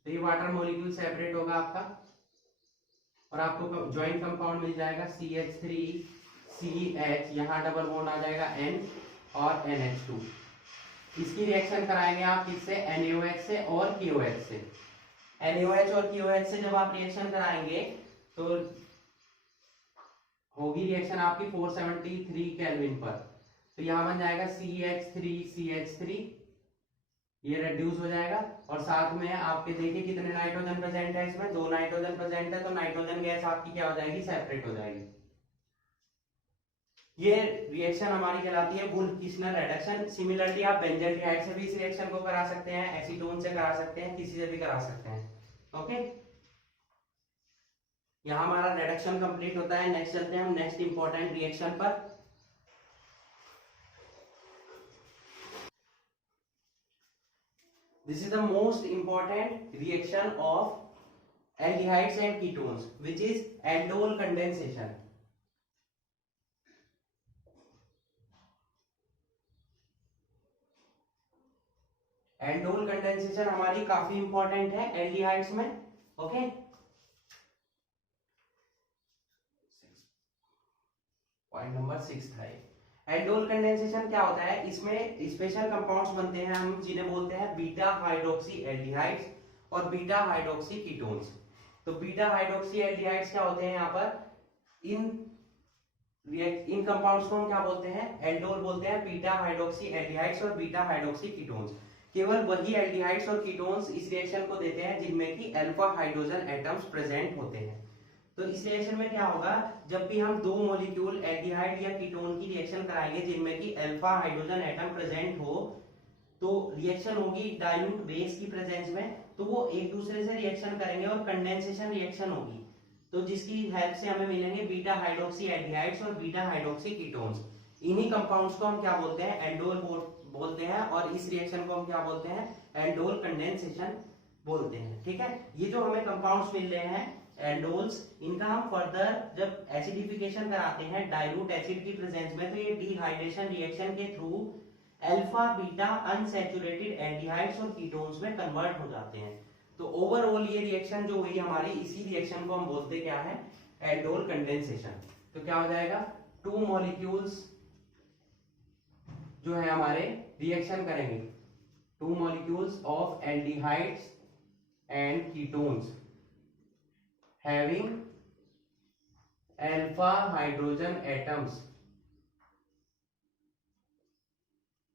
तो ये वाटर मॉलिक्यूल सेपरेट होगा आपका और आपको ज्वाइंट कंपाउंड मिल जाएगा CH3CH, यहाँ डबल बॉन्ड आ जाएगा N और NH2। इसकी रिएक्शन कराएंगे आप किससे? NaOH से और KOH से। NaOH और KOH से जब आप रिएक्शन कराएंगे तो होगी रिएक्शन आपकी 473 केल्विन पर, तो यहाँ बन जाएगा CH3CH3, ये रिड्यूस हो जाएगा और साथ में आपके देखिए कितने नाइट्रोजन प्रेजेंट है इसमें? 2 नाइट्रोजन प्रेजेंट है, तो नाइट्रोजन गैस आपकी क्या हो जाएगी? सेपरेट हो जाएगी। ये रिएक्शन हमारी कहलाती है वुल्फ किस्नर रिडक्शन। सिमिलरली आप बेंजल्डिहाइड से भी इस रिएक्शन को करा सकते हैं, एसीटोन से करा सकते हैं, किसी से भी करा सकते हैं। ओके, यहाँ हमारा रिडक्शन कंप्लीट होता है। नेक्स्ट चलते हैं हम नेक्स्ट इंपॉर्टेंट रिएक्शन पर। This is the most important reaction of aldehydes and ketones, which is aldol condensation. Aldol condensation हमारी काफी इंपॉर्टेंट है एल्डिहाइड्स में। ओके, पॉइंट नंबर 6 था। एल्डोल कंडेंसेशन क्या होता है? इसमें स्पेशल कंपाउंड्स बनते हैं हम जिन्हें बोलते हैं बीटा हाइड्रोक्सी एल्डिहाइड्स और बीटा हाइड्रोक्सी कीटोन्स। तो बीटा हाइड्रोक्सी एल्डिहाइड्स क्या होते हैं? यहाँ पर इन कंपाउंड्स को हम क्या बोलते हैं? एल्डोल बोलते हैं। बीटा हाइड्रोक्सी एल्डिहाइड्स और बीटा हाइड्रोक्सी कीटोन्स, केवल वही एल्डिहाइड्स और कीटोन्स इस रिएक्शन को देते हैं जिनमें की अल्फा हाइड्रोजन एटम्स प्रेजेंट होते हैं। तो इस रिएक्शन में क्या होगा? जब भी हम दो मॉलिक्यूल एल्डिहाइड या कीटोन की रिएक्शन कराएंगे जिनमें की अल्फा हाइड्रोजन एटम प्रेजेंट हो, तो रिएक्शन होगी डाइल्यूट बेस की प्रेजेंस में, तो वो एक दूसरे से रिएक्शन करेंगे और कंडेंसेशन रिएक्शन होगी। तो जिसकी हेल्प से हमें मिलेंगे बीटा हाइड्रोक्सी एल्डिहाइड्स और बीटा हाइड्रोक्सी कीटोन्स। इन्हीं कंपाउंड्स को हम क्या बोलते हैं, एल्डोल बोलते हैं, और इस रिएक्शन को हम क्या बोलते हैं, एल्डोल कंडेंसेशन बोलते हैं। ठीक है, ये जो हमें कंपाउंड्स मिल रहे हैं एल्डोल्स, इनका हम फर्दर जब एसिडिफिकेशन कराते हैं डाइल्यूट एसिड की प्रेजेंस में, तो ये डिहाइड्रेशन रिएक्शन के through alpha beta unsaturated aldehydes और कीटोन्स में कन्वर्ट हो जाते हैं। तो ओवरऑल ये रिएक्शन जो हुई हमारी, इसी रिएक्शन को हम बोलते क्या है, एल्डोल कंडेंसेशन। तो क्या हो जाएगा, टू मॉलिक्यूल्स जो है हमारे रिएक्शन करेंगे, two molecules of aldehydes and ketones having alpha hydrogen atoms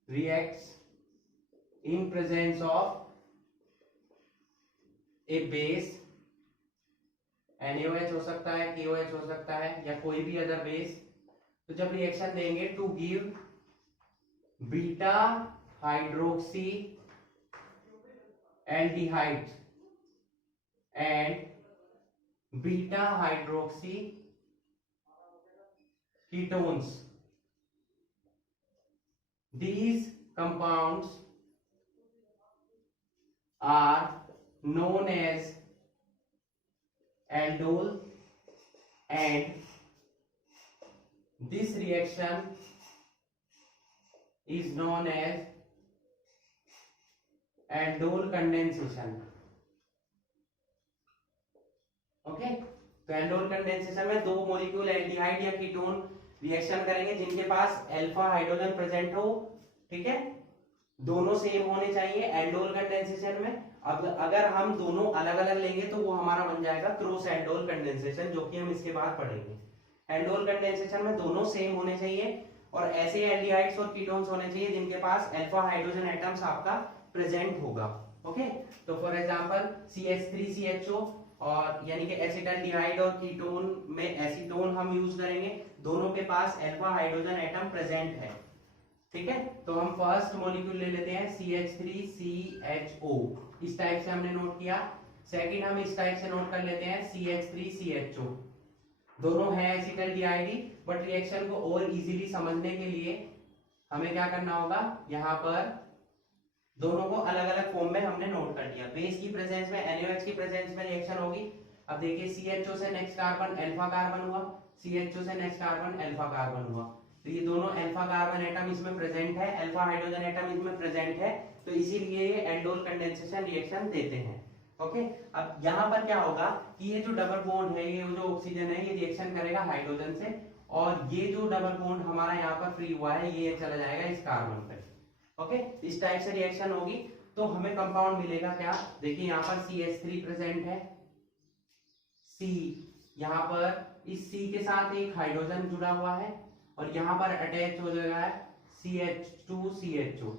reacts in presence of a base, NaOH हो सकता है, KOH हो सकता है, या कोई भी अदर बेस। तो जब रिएक्शन देंगे to give beta hydroxy aldehyde and beta hydroxy ketones, these compounds are known as aldol, and this reaction is known as aldol condensation। Okay, तो एल्डोल कंडेंसेशन में दो मॉलिक्यूल एल्डिहाइड या ketone reaction करेंगे जिनके पास alpha hydrogen present हो। ठीक है, दोनों सेम होने चाहिए एल्डोल कंडेंसेशन में। अब अगर हम दोनों अलग अलग लेंगे तो वो हमारा बन जाएगा क्रॉस एल्डोल कंडेंसेशन, जो कि हम इसके बाद पढ़ेंगे। एल्डोल कंडेंसेशन में दोनों सेम होने चाहिए और ऐसे एल्डिहाइड्स और कीटोन्स होने चाहिए जिनके पास अल्फा हाइड्रोजन एटम्स आपका प्रेजेंट होगा। ओके, तो फॉर एग्जांपल CH3CHO, और यानी कि एसिटाल्डिहाइड और कीटोन में एसीटोन हम यूज करेंगे, दोनों के पास अल्फा हाइड्रोजन एटम प्रेजेंट है। ठीक है, तो हम फर्स्ट मॉलिक्यूल ले लेते हैं CH3CHO, इस टाइप से हमने नोट किया। सेकंड हम इस टाइप से नोट कर लेते हैं CH3CHO, दोनों है एसिटाल्डिहाइड, बट रिएक्शन को और इजीली समझने के लिए हमें क्या करना होगा, यहाँ पर दोनों को अलग अलग फॉर्म में हमने नोट कर दिया। बेस की प्रेजेंस में, NaOH की प्रेजेंस में रिएक्शन होगी। अब देखिए CHO से नेक्स्ट कार्बन अल्फा कार्बन हुआ, CHO से नेक्स्ट कार्बन अल्फा कार्बन हुआ, तो ये दोनों अल्फा कार्बन एटम इसमें प्रेजेंट है, अल्फा हाइड्रोजन एटम इसमें प्रेजेंट है, तो इसीलिए ये एल्डोल कंडेंसेशन रिएक्शन देते हैं। ओके, अब यहाँ पर क्या होगा कि ये जो डबल बॉन्ड है, ये जो ऑक्सीजन है, ये रिएक्शन करेगा हाइड्रोजन से, और ये जो डबल बॉन्ड हमारा यहाँ पर फ्री हुआ है, ये चला जाएगा इस कार्बन पे। ओके, इस टाइप से रिएक्शन होगी तो हमें कंपाउंड मिलेगा क्या, देखिए यहाँ पर CH3 प्रेजेंट है, C यहाँ पर इस C के साथ एक हाइड्रोजन जुड़ा हुआ है, और यहाँ पर अटैच हो जाएगा CH2CHO,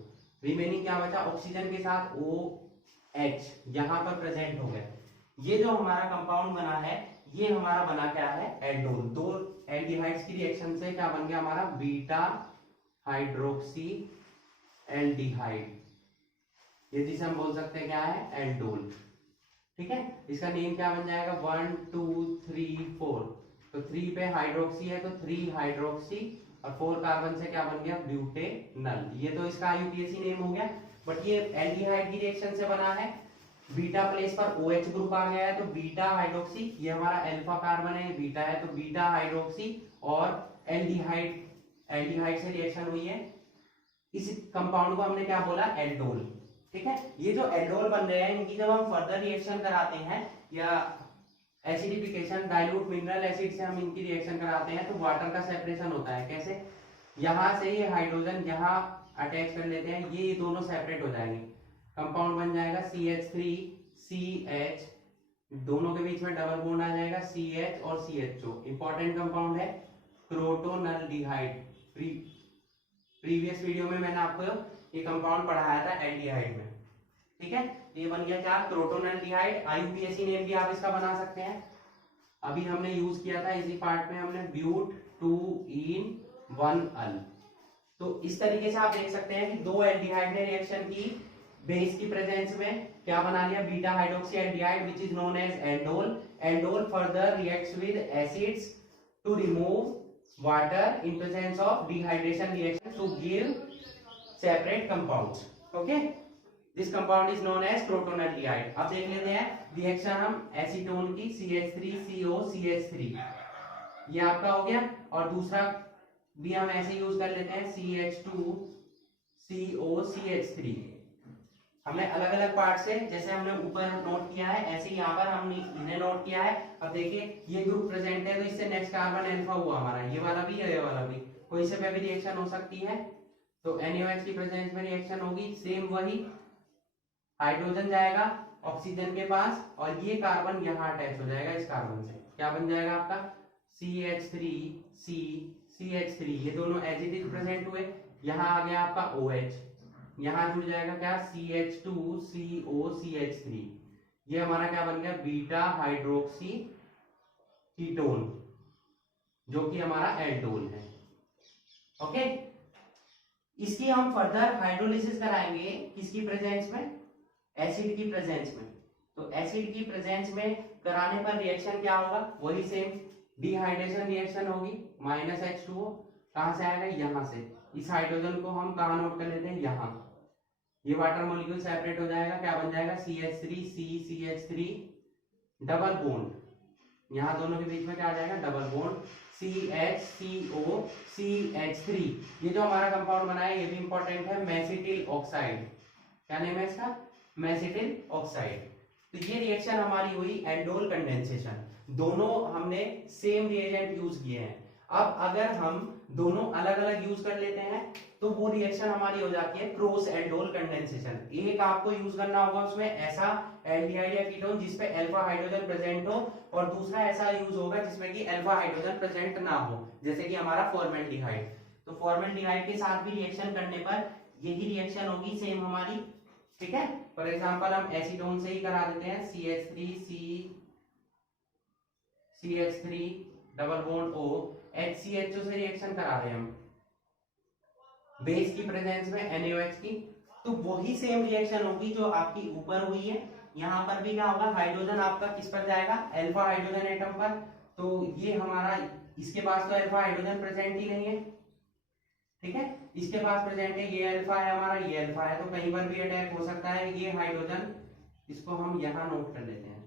रिमेनिंग क्या बचा, ऑक्सीजन के साथ OH यहाँ पर प्रेजेंट हो गया। ये जो हमारा कंपाउंड बना है, ये हमारा बना क्या है, एल्डोल। दो एल्डिहाइड्स की रिएक्शन से क्या बन गया हमारा, बीटा हाइड्रोक्सी एल्डिहाइड, ये जिसे हम बोल सकते हैं क्या है, एल्डोल। ठीक है, इसका नेम क्या बन जाएगा, 1 2 3 4, तो 3 पे हाइड्रोक्सी है तो 3 हाइड्रोक्सी, और 4 कार्बन से क्या बन गया, ब्यूटेनल। ये तो इसका IUPAC नेम हो गया, बट ये एल्डिहाइड की रिएक्शन से बना है। बीटा प्लेस पर OH ग्रुप आ गया है तो बीटा हाइड्रोक्सी, ये हमारा अल्फा कार्बन है, बीटा है तो बीटा हाइड्रोक्सी, और एल्डिहाइड से रिएक्शन हुई है, इस कंपाउंड को हमने क्या बोला, एल्डोल। ठीक है, ये जो एल्डोल बन रहे हैं, इनकी जब हम फर्दर रिएक्शन कराते हैं या एसिडिफिकेशन डाइल्यूट मिनरल एसिड से हम इनकी रिएक्शन कराते हैं, तो वाटर का सेपरेशन होता है। कैसे, यहाँ से ये हाइड्रोजन यहाँ अटैच कर लेते हैं, ये दोनों सेपरेट हो जाएंगे, कंपाउंड बन जाएगा CH3CH, दोनों के बीच में डबल बॉन्ड आ जाएगा CH और CHO। इंपॉर्टेंट कंपाउंड है क्रोटोनल्डिहाइड। प्रीवियस वीडियो में मैंने आपको ये कंपाउंड पढ़ाया था एल्डिहाइड में। ठीक है, ये बन गया क्या, क्रोटोनल्डिहाइड। IUPAC नेम भी आप इसका बना सकते हैं, अभी हमने यूज किया था इसी पार्ट में, हमने ब्यूट 2 in 1 अल। तो इस तरीके से आप देख सकते हैं कि दो एल्डिहाइड ने रिएक्शन की, बेस की प्रेजेंस में क्या बना लिया, beta hydroxy aldehyde which is known as aldol. Aldol further reacts with acids to remove water in presence of dehydration reaction to give separate compounds. Okay, this compound is known as crotonaldehyde. अब देख लेते हैं reaction हम acetone की CH3COCH3 ये आपका हो गया, और दूसरा भी हम ऐसे यूज कर लेते हैं CH2COCH3. हमने अलग अलग पार्ट से, जैसे हमने ऊपर नोट किया है ऐसे ही यहाँ पर हमने इन्हें नोट किया है. अब देखिए ये ग्रुप प्रेजेंट है तो इससे नेक्स्ट कार्बन अल्फा हुआ हमारा, ये वाला भी है ये वाला भी, कोई से पे भी रिएक्शन हो सकती है. तो NaOH की प्रेजेंस में रिएक्शन होगी, सेम वही हाइड्रोजन जाएगा ऑक्सीजन के पास और ये कार्बन यहाँ अटैच हो जाएगा इस कार्बन से. क्या बन जाएगा आपका CH3CCH3, ये दोनों एज इट इज प्रेजेंट हुए. यहाँ आ गया आपका OH, यहाँ जुड़ जाएगा क्या CH2COCH3. ये हमारा क्या बन गया, बीटा हाइड्रोक्सी कीटोन जो कि हमारा एल्डोल है. ओके, इसकी हम फर्दर हाइड्रोलिसिस कराएंगे किसकी प्रेजेंस में, एसिड की प्रेजेंस में. तो एसिड की प्रेजेंस में कराने पर रिएक्शन क्या होगा, वही सेम डिहाइड्रेशन रिएक्शन होगी. -H2O कहां से आएगा, यहां से. इस हाइड्रोजन को हम कहां नोट कर लेते हैं, यहां. ये वाटर मॉलिक्यूल सेपरेट हो जाएगा, क्या बन जाएगा CH3CCH3 डबल बॉन्ड. यहां दोनों के बीच में क्या आ जाएगा, डबल बॉन्ड CHCOCH3. ये जो हमारा कंपाउंड बना है ये भी इंपॉर्टेंट है, मेसिटिल ऑक्साइड. क्या नेम है इसका, मेसिटिल ऑक्साइड. तो ये रिएक्शन हमारी हुई एल्डोल कंडेंसेशन. दोनों हमने सेम रिएजेंट यूज किए हैं. अब अगर हम दोनों अलग अलग यूज कर लेते हैं तो वो रिएक्शन हमारी हो जाती है क्रॉस एल्डोल कंडेंसेशन. एक आपको यूज करना होगा उसमें ऐसा एल्डिहाइड या कीटोन जिसपे अल्फा हाइड्रोजन प्रेजेंट हो, और दूसरा ऐसा यूज होगा जिसमें कि अल्फा हाइड्रोजन प्रेजेंट ना हो, जैसे कि हमारा फॉर्मेल्डिहाइड. तो फॉर्मेल्डिहाइड के साथ भी रिएक्शन करने पर यही रिएक्शन होगी सेम हमारी. ठीक है, फॉर एग्जांपल हम एसीटोन से ही करा देते हैं CH3 double bond O, HCHO से रिएक्शन करा रहे हैं हम बेस की प्रेजेंस में NaOH की. तो वही सेम रिएक्शन होगी जो आपकी ऊपर हुई है. यहाँ पर भी क्या होगा, हाइड्रोजन आपका किस पर जाएगा, अल्फा हाइड्रोजन एटम पर. तो ये हमारा, इसके पास तो अल्फा हाइड्रोजन प्रेजेंट ही नहीं है. ठीक है, इसके पास प्रेजेंट है, ये अल्फा है हमारा, ये अल्फा है, तो कहीं पर भी अटैक हो सकता है. ये हाइड्रोजन, इसको हम यहां नोट कर लेते हैं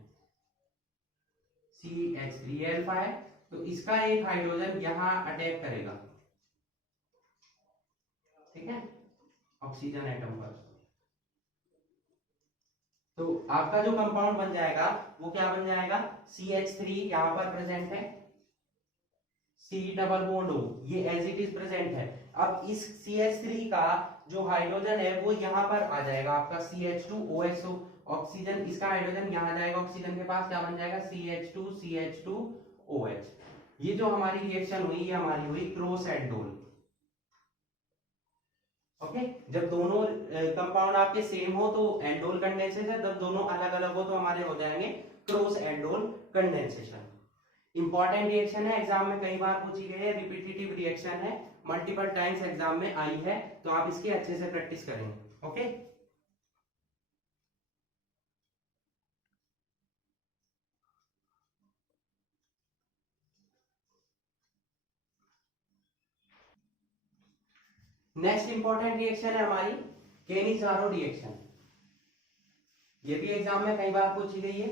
CH3, ये अल्फा है, तो इसका एक हाइड्रोजन यहां अटैक करेगा. ठीक है, ऑक्सीजन एटम पर. तो आपका जो कंपाउंड बन जाएगा वो क्या बन जाएगा, CH3 यहां पर प्रेजेंट है, C डबल बॉन्ड O, ये एज इट इज प्रेजेंट है. अब इस CH3 का जो हाइड्रोजन है वो यहां पर आ जाएगा आपका CH2OH. ऑक्सीजन, इसका हाइड्रोजन यहां जाएगा ऑक्सीजन के पास, क्या बन जाएगा CH2CH2OH. ये जो हमारी रिएक्शन हुई ये हमारी हुई क्रॉस एल्डोल. ओके, जब दोनों कंपाउंड आपके सेम हो तो एल्डोल कंडेंसेशन, जब दोनों अलग अलग हो तो हमारे हो जाएंगे cross aldol condensation. Important reaction है, एग्जाम में कई बार पूछी गई है, रिपीटेटिव रिएक्शन है, मल्टीपल टाइम्स एग्जाम में आई है, तो आप इसकी अच्छे से प्रैक्टिस करेंगे. ओके, नेक्स्ट इंपॉर्टेंट रिएक्शन है हमारी केनिज़ारो रिएक्शन. ये भी एग्जाम में कई बार पूछी गई है.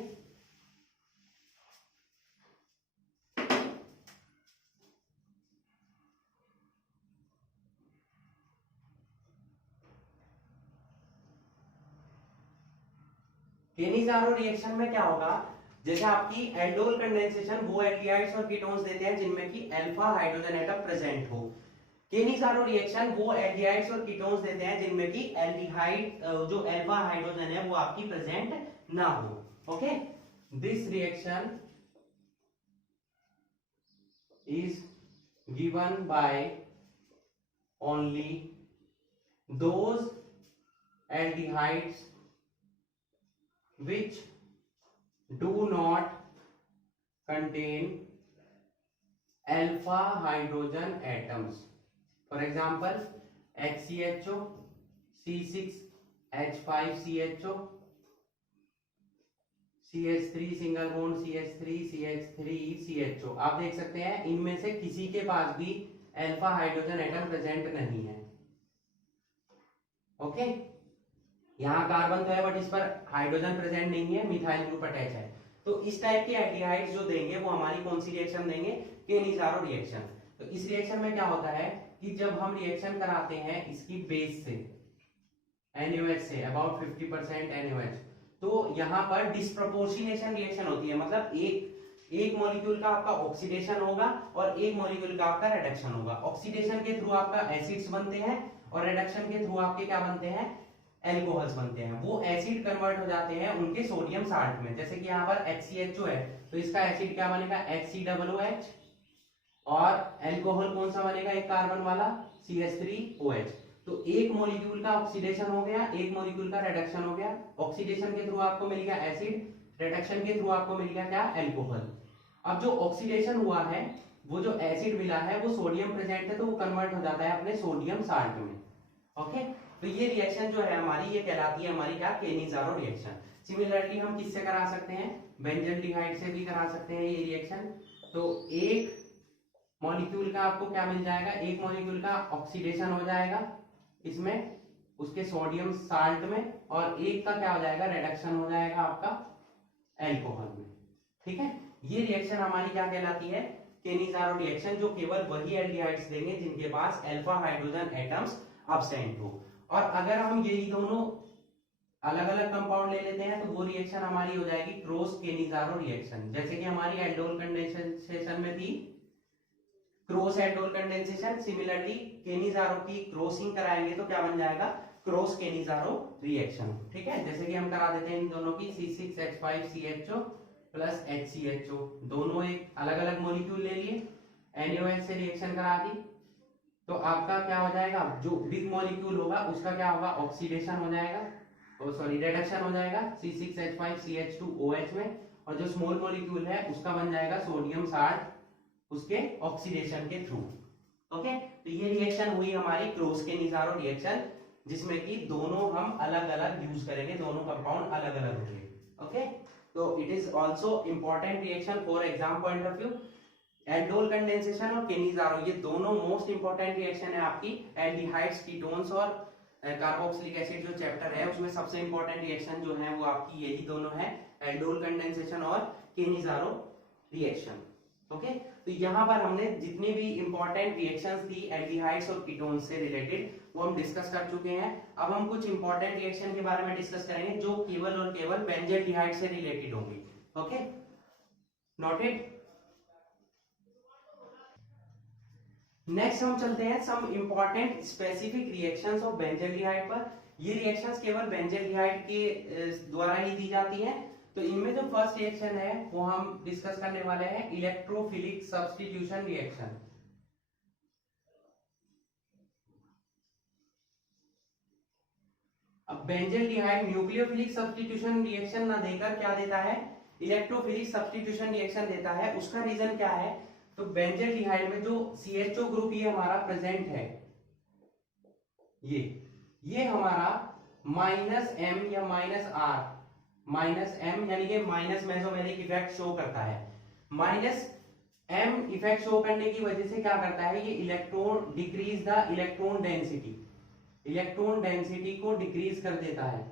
केनिज़ारो रिएक्शन में क्या होगा, जैसे आपकी एल्डोल कंडेंसेशन वो एल्डिहाइड्स और कीटोन्स देते हैं जिनमें कि अल्फा हाइड्रोजन एटम प्रेजेंट हो. केनिज़ारो रिएक्शन वो एल्डिहाइड्स और कीटोन्स देते हैं जिनमें कि एल्डिहाइड जो अल्फा हाइड्रोजन है वो आपकी प्रेजेंट ना हो. Okay, this reaction is given by only those aldehydes which do not contain alpha hydrogen atoms. For example, HCHO, C6, H5CHO, CH3 single bond CH3, CH3 CHO। आप देख सकते हैं इनमें से किसी के पास भी अल्फा हाइड्रोजन एटम प्रेजेंट नहीं है। ओके, यहाँ कार्बन तो है बट इस पर हाइड्रोजन प्रेजेंट नहीं है, मिथाइल ग्रुप अटैच है। तो इस टाइप के एल्डिहाइड्स जो देंगे वो हमारी कौन सी रिएक्शन देंगे? केनिज़ारो रिएक्शन। तो इस रिएक्शन में क्या होता है कि जब हम रिएक्शन कराते हैं इसकी बेस से NaOH से अबाउट 50% NaOH, तो यहाँ पर डिस्प्रोपोर्शनेशन रिएक्शन होती है। मतलब एक मॉलिक्यूल का आपका ऑक्सीडेशन होगा और एक मॉलिक्यूल का आपका रिडक्शन होगा। ऑक्सीडेशन के थ्रू आपका एसिड्स बनते हैं और रिडक्शन के थ्रू आपके क्या बनते हैं? एल्कोहल्स बनते हैं। वो एसिड कन्वर्ट हो जाते हैं उनके सोडियम साल्ट में। जैसे कि यहाँ पर HCHO है तो इसका एसिड क्या बनेगा? HCOOH। और एल्कोहल कौन सा बनेगा? एक कार्बन वाला CH3OH। तो एक मॉलिक्यूल का ऑक्सीडेशन हो गया, एक मॉलिक्यूल का रिडक्शन हो गया। ऑक्सीडेशन के थ्रू आपको मिल गया एसिड, रिडक्शन के थ्रू आपको मिल गया क्या? एल्कोहल। अब जो ऑक्सीडेशन हुआ है, वो जो एसिड मिला है वो सोडियम प्रेजेंट है तो वो कन्वर्ट हो जाता है अपने सोडियम साल्ट में। ओके, तो ये रिएक्शन जो है हमारी, ये कहलाती है हमारी क्या? केनिज़ारो रिएक्शन। सिमिलरली हम किससे करा सकते हैं? बेंजल्डिहाइड से भी करा सकते हैं ये रिएक्शन। तो एक मॉलिक्यूल का आपको क्या मिल जाएगा? एक मॉलिक्यूल का ऑक्सीडेशन हो जाएगा इसमें उसके सोडियम साल्ट में, और एक का क्या हो जाएगा? रिडक्शन हो जाएगा आपका एल्कोहल में। ठीक है, ये रिएक्शन हमारी क्या कहलाती है? केनिज़ारो रिएक्शन, जो केवल वही एल्डिहाइड्स देंगे जिनके पास अल्फा हाइड्रोजन एटम्स अब्सेंट हो। और अगर हम यही दोनों अलग अलग कंपाउंड ले लेते हैं तो वो रिएक्शन हमारी हो जाएगी क्रॉस केनिज़ारो रिएक्शन। जैसे कि हमारी एल्डोल कंडेंसेशन में थी cross aldol condensation, similarly Cannizzaro की क्रॉसिंग कराएंगे तो क्या बन जाएगा? Cross Cannizzaro reaction. ठीक है, जैसे कि हम करा देते हैं इन दोनों की C6H5CHO प्लस HCHO, दोनों एक अलग अलग मॉलिक्यूल ले लिए, NaOH से रिएक्शन करा दी, तो आपका क्या हो जाएगा? जो बिग मॉलिक्यूल होगा उसका क्या होगा? ऑक्सीडेशन हो जाएगा, रिडक्शन हो जाएगा C6H5CH2OH में, और जो स्मॉल मॉलिक्यूल है उसका बन जाएगा सोडियम साल्ट उसके ऑक्सीडेशन के थ्रू। ओके, तो ये रिएक्शन हुई हमारी क्रॉस केनिज़ारो रिएक्शन, जिसमें कि दोनों हम अलग अलग यूज करेंगे, दोनों कंपाउंड अलग अलग होंगे। ओके, तो it is also important reaction for exam point of view. Aldol condensation और केनिज़ारो ये दोनों मोस्ट इंपॉर्टेंट रिएक्शन है आपकी एल्डिहाइड्स, कीटोन्स और कार्बोक्सिलिक एसिड जो चैप्टर है उसमें सबसे इंपॉर्टेंट रिएक्शन जो है वो आपकी यही दोनों है, एल्डोल कंडेंसेशन और केनिज़ारो रिएक्शन। ओके, तो यहाँ पर हमने जितनी भी इंपॉर्टेंट रिएक्शंस थी एल्डिहाइड्स और कीटोन्स से रिलेटेड वो हम डिस्कस कर चुके हैं। अब हम कुछ इंपॉर्टेंट रिएक्शन के बारे में डिस्कस करेंगे जो केवल और केवल बेंजल्डिहाइड से रिलेटेड होंगी। Okay, noted. नेक्स्ट हम चलते हैं some important specific reactions of benzaldehyde पर। ये रिएक्शंस केवल बेंजल्डिहाइड के द्वारा ही दी जाती हैं। तो इनमें जो फर्स्ट रिएक्शन है वो हम डिस्कस करने वाले हैं इलेक्ट्रोफिलिक सब्स्टिट्यूशन रिएक्शन। अब बेंजल्डिहाइड न्यूक्लियोफिलिक सब्स्टिट्यूशन रिएक्शन ना देकर क्या देता है? इलेक्ट्रोफिलिक सब्स्टिट्यूशन रिएक्शन देता है। उसका रीजन क्या है? तो बेंजल्डिहाइड में जो CHO ग्रुप ये हमारा प्रेजेंट है, ये हमारा -M या -R, -M यानी कि माइनस मेसोमेरिक इफेक्ट शो करता है। -M इफेक्ट शो करने की वजह से क्या करता है? ये electron decrease the electron density, electron density को डिक्रीज कर देता है,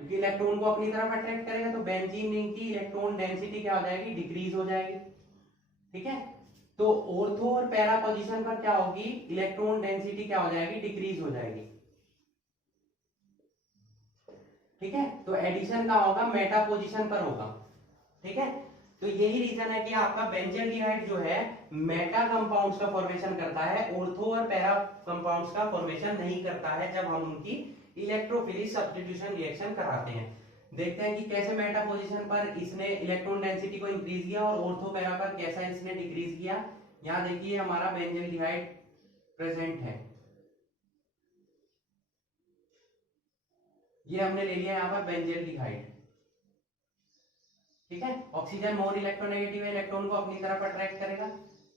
क्योंकि इलेक्ट्रॉन को अपनी तरफ अट्रैक्ट करेगा तो बेंजीन की इलेक्ट्रॉन डेंसिटी क्या हो जाएगी? डिक्रीज हो जाएगी। ठीक है, तो ऑर्थो और पैरा पोजीशन पर क्या होगी? इलेक्ट्रॉन डेंसिटी क्या हो जाएगी? डिक्रीज हो जाएगी। ठीक है, तो एडिशन का होगा मेटा पोजीशन पर होगा। ठीक है, तो यही रीजन है कि आपका बेंजल्डिहाइड जो है मेटा कंपाउंड्स का फॉर्मेशन करता है, ऑर्थो और पैरा कंपाउंड्स का फॉर्मेशन नहीं करता है जब हम उनकी इलेक्ट्रोफिलिक सब्स्टिट्यूशन रिएक्शन कराते हैं। देखते हैं कि कैसे मेटा पोजीशन पर इसने इलेक्ट्रॉन डेंसिटी को इंक्रीज किया और ऑर्थो पैरा पर कैसा इसने डिक्रीज किया। यहां देखिए हमारा बेंजल्डिहाइड प्रेजेंट है, ये हमने ले लिया यहाँ पर बेंजल्डिहाइड। ठीक है, ऑक्सीजन मोर इलेक्ट्रोनेगेटिव है, इलेक्ट्रॉन को अपनी तरफ अट्रैक्ट करेगा,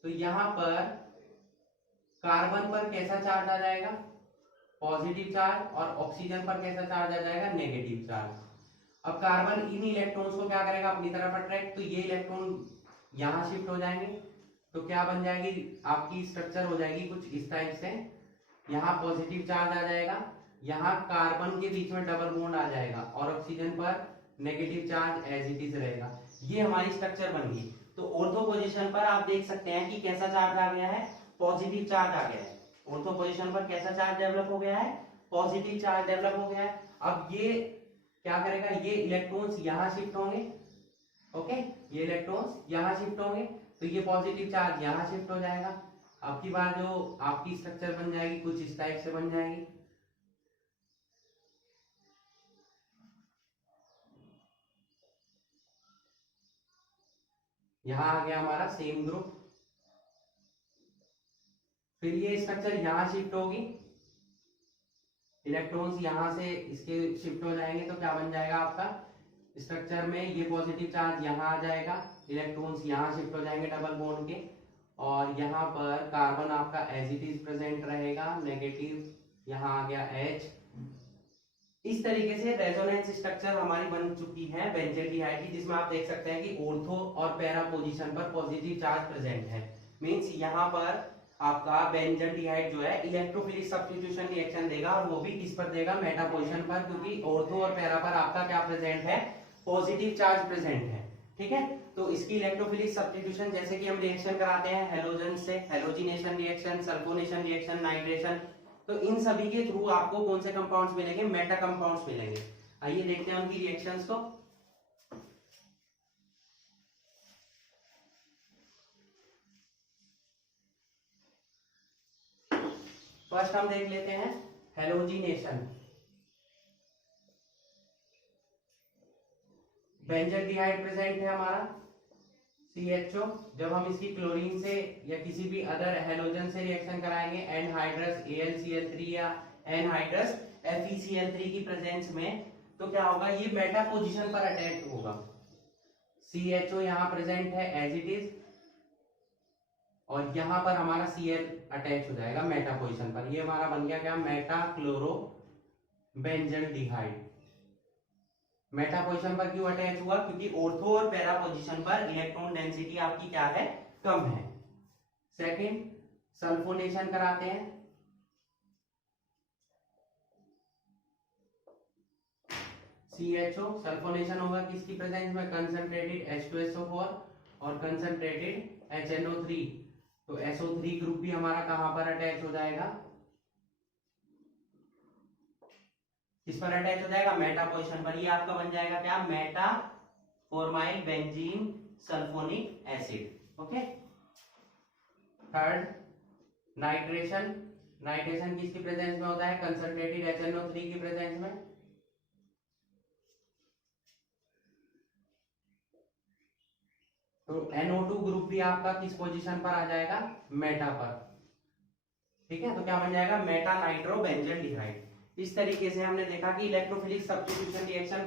तो यहां पर कार्बन पर कैसा चार्ज आ जाएगा? पॉजिटिव चार्ज और ऑक्सीजन पर कैसा चार्ज आ जाएगा, नेगेटिव चार्ज। अब कार्बन इन इलेक्ट्रॉन्स को क्या करेगा, अपनी तरफ अट्रैक्ट, तो ये इलेक्ट्रॉन यहाँ शिफ्ट हो जाएंगे, तो क्या बन जाएगी आपकी स्ट्रक्चर हो जाएगी कुछ इस टाइप से। यहाँ पॉजिटिव चार्ज आ जाएगा, यहाँ कार्बन के बीच में डबल बॉन्ड आ जाएगा और ऑक्सीजन पर negative charge as it is रहेगा। ये हमारी स्ट्रक्चर बन गई। तो ऑर्थो पोजीशन पर आप देख सकते हैं कि कैसा चार्ज आ गया है, पॉजिटिव चार्ज आ गया है। ऑर्थो पोजीशन पर कैसा चार्ज डेवलप हो गया है, पॉजिटिव चार्ज डेवलप हो गया है। अब ये क्या करेगा, ये इलेक्ट्रॉन्स यहाँ शिफ्ट होंगे, ओके, ये इलेक्ट्रॉन्स यहाँ शिफ्ट होंगे, तो ये पॉजिटिव चार्ज यहाँ शिफ्ट हो जाएगा। अब की बार जो आपकी स्ट्रक्चर बन जाएगी कुछ इस टाइप से बन जाएगी। यहां आ गया हमारा सेम ग्रुप, फिर ये स्ट्रक्चर यहां शिफ्ट होगी, इलेक्ट्रॉन्स यहां से इसके शिफ्ट हो जाएंगे, तो क्या बन जाएगा आपका स्ट्रक्चर में, ये पॉजिटिव चार्ज यहाँ आ जाएगा, इलेक्ट्रॉन्स यहाँ शिफ्ट हो जाएंगे डबल बॉन्ड के, और यहाँ पर कार्बन आपका एज इट इज प्रेजेंट रहेगा, नेगेटिव यहाँ आ गया H। इस तरीके से रेजोनेंस स्ट्रक्चर हमारी बन चुकी है बेंजोल्डिहाइड की, जिसमें आप देख सकते हैं कि ऑर्थो और पैरा पोजीशन पर पॉजिटिव चार्ज प्रेजेंट है। मींस यहाँ पर आपका बेंजोल्डिहाइड जो है इलेक्ट्रोफिलिक सब्स्टिट्यूशन रिएक्शन देगा, और वो भी किस पर देगा, मेटा पोजीशन पर, क्योंकि ऑर्थो और पैरा पर आपका क्या प्रेजेंट है, पॉजिटिव चार्ज प्रेजेंट है। ठीक है, तो इसकी इलेक्ट्रोफिलिक सब्स्टिट्यूशन जैसे कि हम रिएक्शन कराते हैं हैलोजन से, halogenation reaction, sulphonation reaction, nitration, तो इन सभी के थ्रू आपको कौन से कंपाउंड्स मिलेंगे, मेटा कंपाउंड्स मिलेंगे। आइए देखते हैं उनकी रिएक्शंस को। फर्स्ट हम देख लेते हैं हैलोजिनेशन। बेंजोल्डिहाइड प्रेजेंट है हमारा CHO, जब हम इसकी क्लोरीन से या किसी भी अदर हैलोजन से रिएक्शन कराएंगे एनहाइड्रस AlCl3 या एनहाइड्रस FeCl3 की प्रेजेंस में, तो क्या होगा, ये मेटा पोजीशन पर अटैच होगा। CHO यहाँ प्रेजेंट है एज इट इज, और यहाँ पर हमारा Cl अटैच हो जाएगा मेटा पोजीशन पर। ये हमारा बन गया क्या, मेटा क्लोरो बेंजोल्डिहाइड। मेटा पोजीशन पर क्यों अटैच हुआ, क्योंकि ऑर्थो और पैरा पोजीशन पर इलेक्ट्रॉन डेंसिटी आपकी क्या है, कम है। सेकंड, सल्फोनेशन कराते हैं। CHO सल्फोनेशन होगा किसकी प्रेजेंस में, कंसंट्रेटेड H2SO4 और कंसंट्रेटेड HNO3, तो SO3 ग्रुप भी हमारा कहां पर अटैच हो जाएगा, किस पर अटैच हो जाएगा, मेटा पोजीशन पर। ये आपका बन जाएगा क्या, Meta formyl benzene sulphonic acid. Okay, third, nitration. Nitration किसकी प्रेजेंस में होता है, कंसंट्रेटेड HNO3 की प्रेजेंस में। तो NO2 ग्रुप भी आपका किस पोजीशन पर आ जाएगा, मेटा पर। ठीक है, तो क्या बन जाएगा, मेटा नाइट्रो बेंजोल्डिहाइड। इस तरीके से हमने देखा कि इलेक्ट्रोफिलिक सब्स्टिट्यूशन रिएक्शन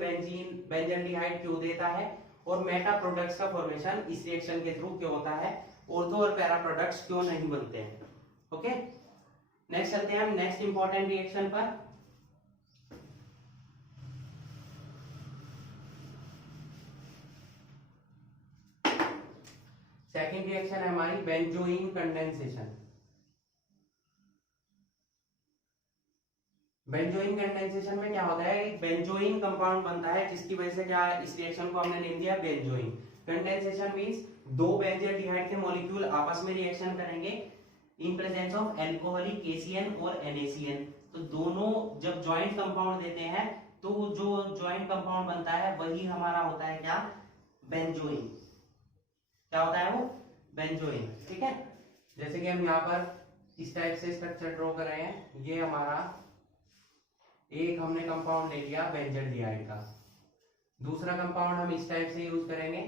बेंजोल्डिहाइड क्यों देता है, और मेटा प्रोडक्ट्स का फॉर्मेशन इस रिएक्शन के थ्रू क्यों होता है, ऑर्थो और पैरा प्रोडक्ट्स क्यों नहीं बनते हैं। ओके, नेक्स्ट चलते हैं हम नेक्स्ट इंपॉर्टेंट रिएक्शन पर। सेकेंड रिएक्शन है हमारी बेंजोइन कंडेंसेशन। बेंजोइन कंडेंसेशन में क्या होता है, एक बेंजोइन कंपाउंड बनता है, जिसकी वजह से क्या, इस रिएक्शन को हमने नेम दिया बेंजोइन। कंडेंसेशन मींस दो बेंजोल्डिहाइड के मॉलिक्यूल आपस में रिएक्शन करेंगे इन प्रेजेंस ऑफ अल्कोहलिक KCN और NaCN। तो दोनों जब ज्वाइंट कंपाउंड देते हैं, तो जो ज्वाइंट कंपाउंड बनता है वही हमारा होता है क्या, बेंजोइन। क्या होता है वो, बेंजोइन। ठीक है, जैसे कि हम यहाँ पर इस टाइप से स्ट्रक्चर ड्रॉ कर रहे हैं, ये हमारा एक हमने कंपाउंड ले लिया बेंजोल्डिहाइड का, दूसरा कंपाउंड हम इस टाइप से यूज करेंगे,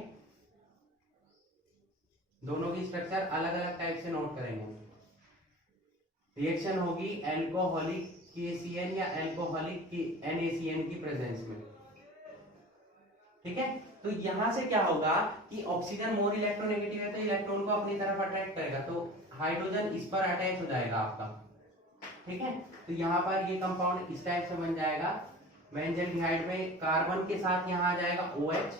दोनों की स्ट्रक्चर अलग अलग टाइप से नोट करेंगे। रिएक्शन होगी अल्कोहलिक KCN या अल्कोहलिक NaCN की प्रेजेंस में। ठीक है, तो यहां से क्या होगा कि ऑक्सीजन मोर इलेक्ट्रोनेगेटिव है, तो इलेक्ट्रॉन को अपनी तरफ अट्रैक्ट करेगा, तो हाइड्रोजन इस पर अटैच हो जाएगा आपका, ठीक है। तो यहाँ पर ये कंपाउंड इस टाइप से बन जाएगा, बेंजल्डिहाइड में कार्बन के साथ यहाँ आ जाएगा OH,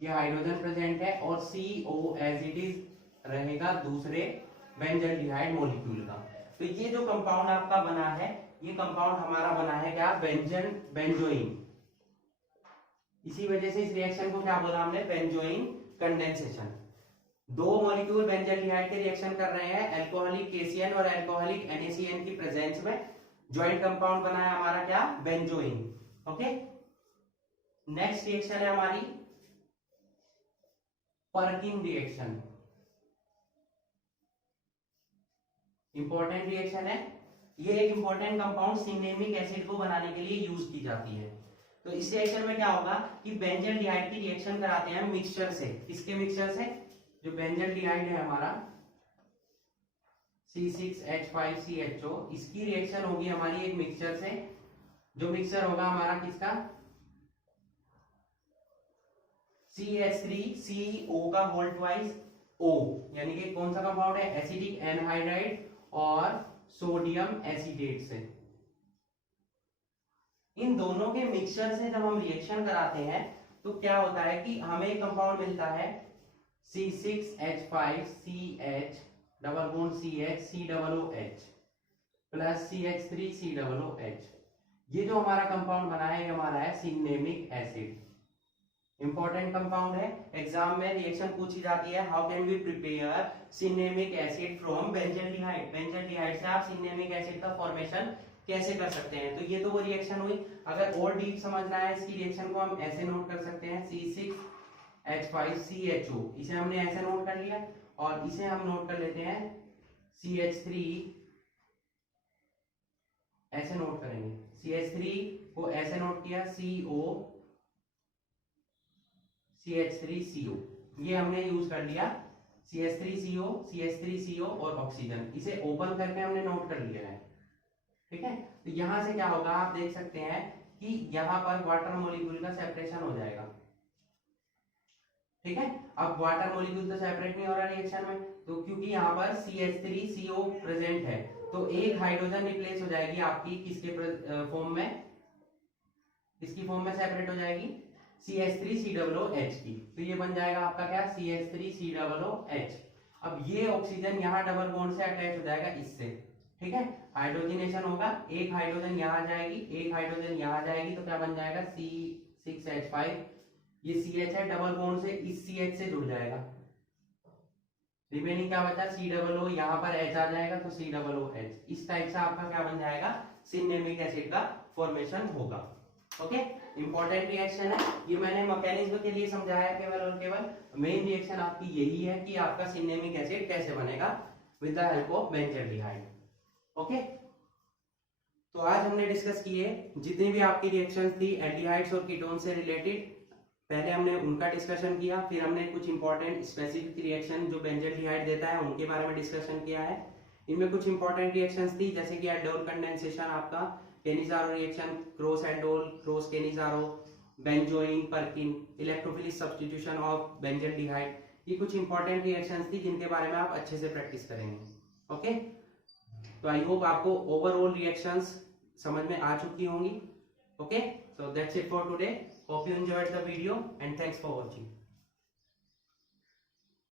ये हाइड्रोजन प्रेजेंट है, और CO एज इट इज रहेगा दूसरे बेंजल्डिहाइड मॉलिक्यूल का। तो ये जो कंपाउंड आपका बना है, ये कंपाउंड हमारा बना है क्या, बेंजोइन। इसी वजह से इस रिएक्शन को क्या बोला हमने, बेंजोइन कंडेंसेशन। दो मॉलिक्यूल बेंजल्डिहाइड के रिएक्शन कर रहे हैं, अल्कोहलिक KCN और अल्कोहलिक NaCN की प्रेजेंस में ज्वाइंट कंपाउंड बना है हमारा क्या, बेंजोइन। ओके, नेक्स्ट रिएक्शन है हमारी पर्किन रिएक्शन। इंपॉर्टेंट रिएक्शन है ये, एक इंपॉर्टेंट कंपाउंड सिनेमिक एसिड को बनाने के लिए यूज की जाती है। तो इस रिएक्शन में क्या होगा कि बेंजल्डिहाइड की रिएक्शन कराते हैं मिक्सचर से। किसके मिक्सचर से, जो बेंजल्डिहाइड है हमारा C6H5CHO, इसकी रिएक्शन होगी हमारी एक मिक्सचर से, जो मिक्सचर होगा हमारा किसका, CH3CO का होल ट्वाइस O, यानी कि कौन सा कंपाउंड है, एसिडिक एनहाइड्राइड और सोडियम एसिटेट से। इन दोनों के मिक्सचर से जब हम रिएक्शन कराते हैं तो क्या होता है कि हमें एक कंपाउंड मिलता है C6H5CH double bond CH COOH plus CH3COOH। ये जो हमारा कंपाउंड बना है, ये हमारा है सिनेमिक एसिड। इंपॉर्टेंट कंपाउंड है, एग्जाम में रिएक्शन पूछी जाती है, how can we prepare cinnamic acid from benzaldehyde. Benzaldehyde से आप सिनेमिक एसिड का फॉर्मेशन कैसे कर सकते हैं। तो ये तो वो रिएक्शन हुई। अगर और डीप समझना है इसकी रिएक्शन को, हम ऐसे नोट कर सकते हैं, C6H5CHO, इसे हमने ऐसे नोट कर लिया, और इसे हम नोट कर लेते हैं CH3, ऐसे नोट करेंगे, CH3 को ऐसे नोट किया, CH3CO, ये हमने यूज कर लिया, CH3CO और ऑक्सीजन, इसे ओपन करके हमने नोट कर लिया है। ठीक है, तो यहां से क्या होगा, आप देख सकते हैं कि यहां पर वाटर मॉलिक्यूल का सेपरेशन हो जाएगा। ठीक है, अब वाटर मॉलिक्यूल तो सेपरेट नहीं हो रहा रिएक्शन में, तो क्योंकि यहाँ पर CH3CO प्रेजेंट है, तो एक हाइड्रोजन रिप्लेस हो जाएगी आपकी किसके फॉर्म में, किसकी फॉर्म में सेपरेट हो जाएगी, CH3COOH की। तो ये बन जाएगा आपका क्या, CH3COOH। अब ये ऑक्सीजन यहाँ डबल बॉन्ड से अटैच हो जाएगा इससे। ठीक है, हाइड्रोजनेशन होगा, एक हाइड्रोजन यहाँ जाएगी, एक हाइड्रोजन यहाँ जाएगी, तो क्या बन जाएगा C6H5, ये CH है, डबल बॉन्ड से इस CH से जुड़ जाएगा, रिमेनिंग क्या बचा COO, यहाँ पर H आ जाएगा तो COOH। इस टाइप से आपका क्या बन जाएगा, सिनेमिक एसिड का फॉर्मेशन होगा। ओके, इंपॉर्टेंट रिएक्शन है ये, मैंने मैकेनिज्म के लिए समझाया केवल और केवल। मेन रिएक्शन आपकी यही है कि आपका सिनेमिक एसिड कैसे बनेगा with the help of benzaldehyde. Okay, तो आज हमने डिस्कस किए जितनी भी आपकी रिएक्शंस थी एल्डिहाइड्स और कीटोन से रिलेटेड, पहले हमने उनका डिस्कशन किया, फिर हमने कुछ इंपॉर्टेंट स्पेसिफिक रिएक्शन जो बेंजल्डिहाइड देता है उनके बारे में डिस्कशन किया है। इनमें कुछ इंपॉर्टेंट रिएक्शंस थी, जैसे कि एल्डोल कंडेंसेशन, आपका Cannizzaro reaction, cross aldol cross Cannizzaro, benzoin Perkin, electrophilic substitution of benzaldehyde. ये कुछ इंपॉर्टेंट रिएक्शंस थी जिनके बारे में आप अच्छे से प्रैक्टिस करेंगे। ओके, तो आई होप आपको ओवरऑल रिएक्शंस समझ में आ चुकी होंगी। Okay, so that's it for today. Hope you enjoyed the video and thanks for watching.